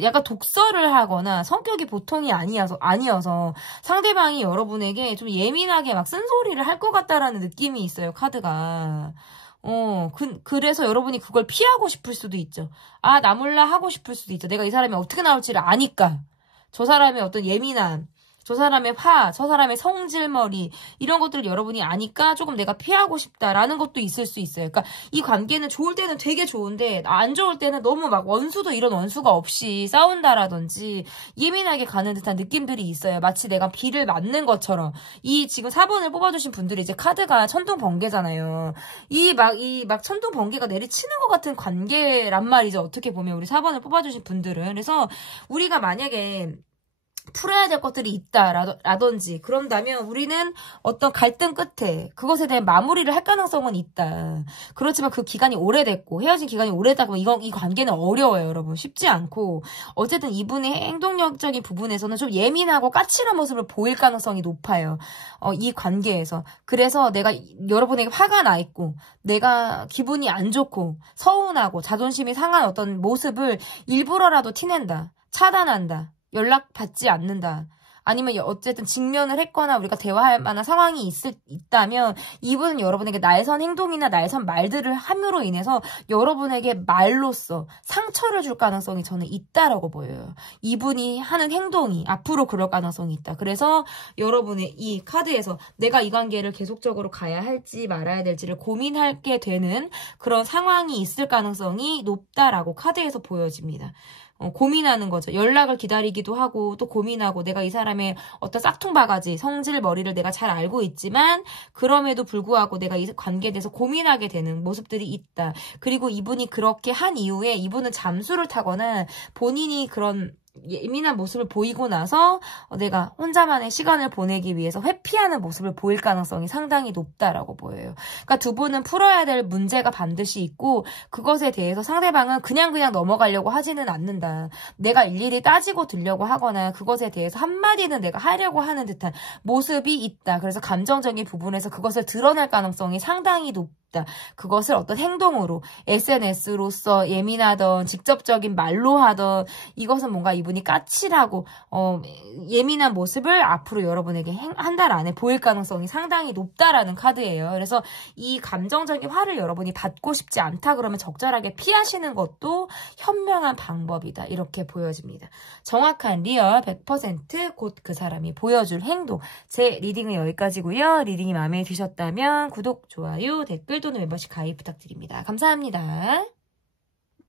약간 독설을 하거나 성격이 보통이 아니어서 상대방이 여러분에게 좀 예민하게 막 쓴소리를 할 것 같다라는 느낌이 있어요, 카드가. 그래서 여러분이 그걸 피하고 싶을 수도 있죠. 나 몰라 하고 싶을 수도 있죠. 내가 이 사람이 어떻게 나올지를 아니까. 저 사람의 어떤 예민한 저 사람의 화, 저 사람의 성질머리 이런 것들을 여러분이 아니까 조금 내가 피하고 싶다라는 것도 있을 수 있어요. 그러니까 이 관계는 좋을 때는 되게 좋은데 안 좋을 때는 너무 막 원수도 이런 원수가 없이 싸운다라든지 예민하게 가는 듯한 느낌들이 있어요. 마치 내가 비를 맞는 것처럼. 이 지금 4번을 뽑아주신 분들이 이제 카드가 천둥 번개잖아요. 이 막 천둥 번개가 내리치는 것 같은 관계란 말이죠. 어떻게 보면 우리 4번을 뽑아주신 분들은. 그래서 우리가 만약에 풀어야 될 것들이 있다라든지 그런다면 우리는 어떤 갈등 끝에 그것에 대한 마무리를 할 가능성은 있다. 그렇지만 그 기간이 오래됐고 헤어진 기간이 오래되다 보면 이 관계는 어려워요, 여러분. 쉽지 않고 어쨌든 이분의 행동력적인 부분에서는 좀 예민하고 까칠한 모습을 보일 가능성이 높아요. 이 관계에서. 그래서 내가 여러분에게 화가 나 있고 내가 기분이 안 좋고 서운하고 자존심이 상한 어떤 모습을 일부러라도 티낸다. 차단한다. 연락받지 않는다. 아니면 어쨌든 직면을 했거나 우리가 대화할 만한 상황이 있다면 이분은 여러분에게 날선 행동이나 날선 말들을 함으로 인해서 여러분에게 말로써 상처를 줄 가능성이 저는 있다라고 보여요. 이분이 하는 행동이 앞으로 그럴 가능성이 있다. 그래서 여러분의 이 카드에서 내가 이 관계를 계속적으로 가야 할지 말아야 될지를 고민하게 되는 그런 상황이 있을 가능성이 높다라고 카드에서 보여집니다. 고민하는 거죠. 연락을 기다리기도 하고 또 고민하고 내가 이 사람의 어떤 싹퉁바가지 성질 머리를 내가 잘 알고 있지만 그럼에도 불구하고 내가 이 관계에 대해서 고민하게 되는 모습들이 있다. 그리고 이분이 그렇게 한 이후에 이분은 잠수를 타거나 본인이 그런 예민한 모습을 보이고 나서 내가 혼자만의 시간을 보내기 위해서 회피하는 모습을 보일 가능성이 상당히 높다라고 보여요. 그러니까 두 분은 풀어야 될 문제가 반드시 있고 그것에 대해서 상대방은 그냥 넘어가려고 하지는 않는다. 내가 일일이 따지고 들려고 하거나 그것에 대해서 한마디는 내가 하려고 하는 듯한 모습이 있다. 그래서 감정적인 부분에서 그것을 드러낼 가능성이 상당히 높다. 그것을 어떤 행동으로 SNS로서 예민하던 직접적인 말로 하던 이것은 뭔가 이분이 까칠하고 예민한 모습을 앞으로 여러분에게 한 달 안에 보일 가능성이 상당히 높다라는 카드예요. 그래서 이 감정적인 화를 여러분이 받고 싶지 않다 그러면 적절하게 피하시는 것도 현명한 방법이다. 이렇게 보여집니다. 정확한 리얼 100% 곧 그 사람이 보여줄 행동. 제 리딩은 여기까지고요. 리딩이 마음에 드셨다면 구독, 좋아요, 댓글 또는 멤버십 가입 부탁드립니다. 감사합니다.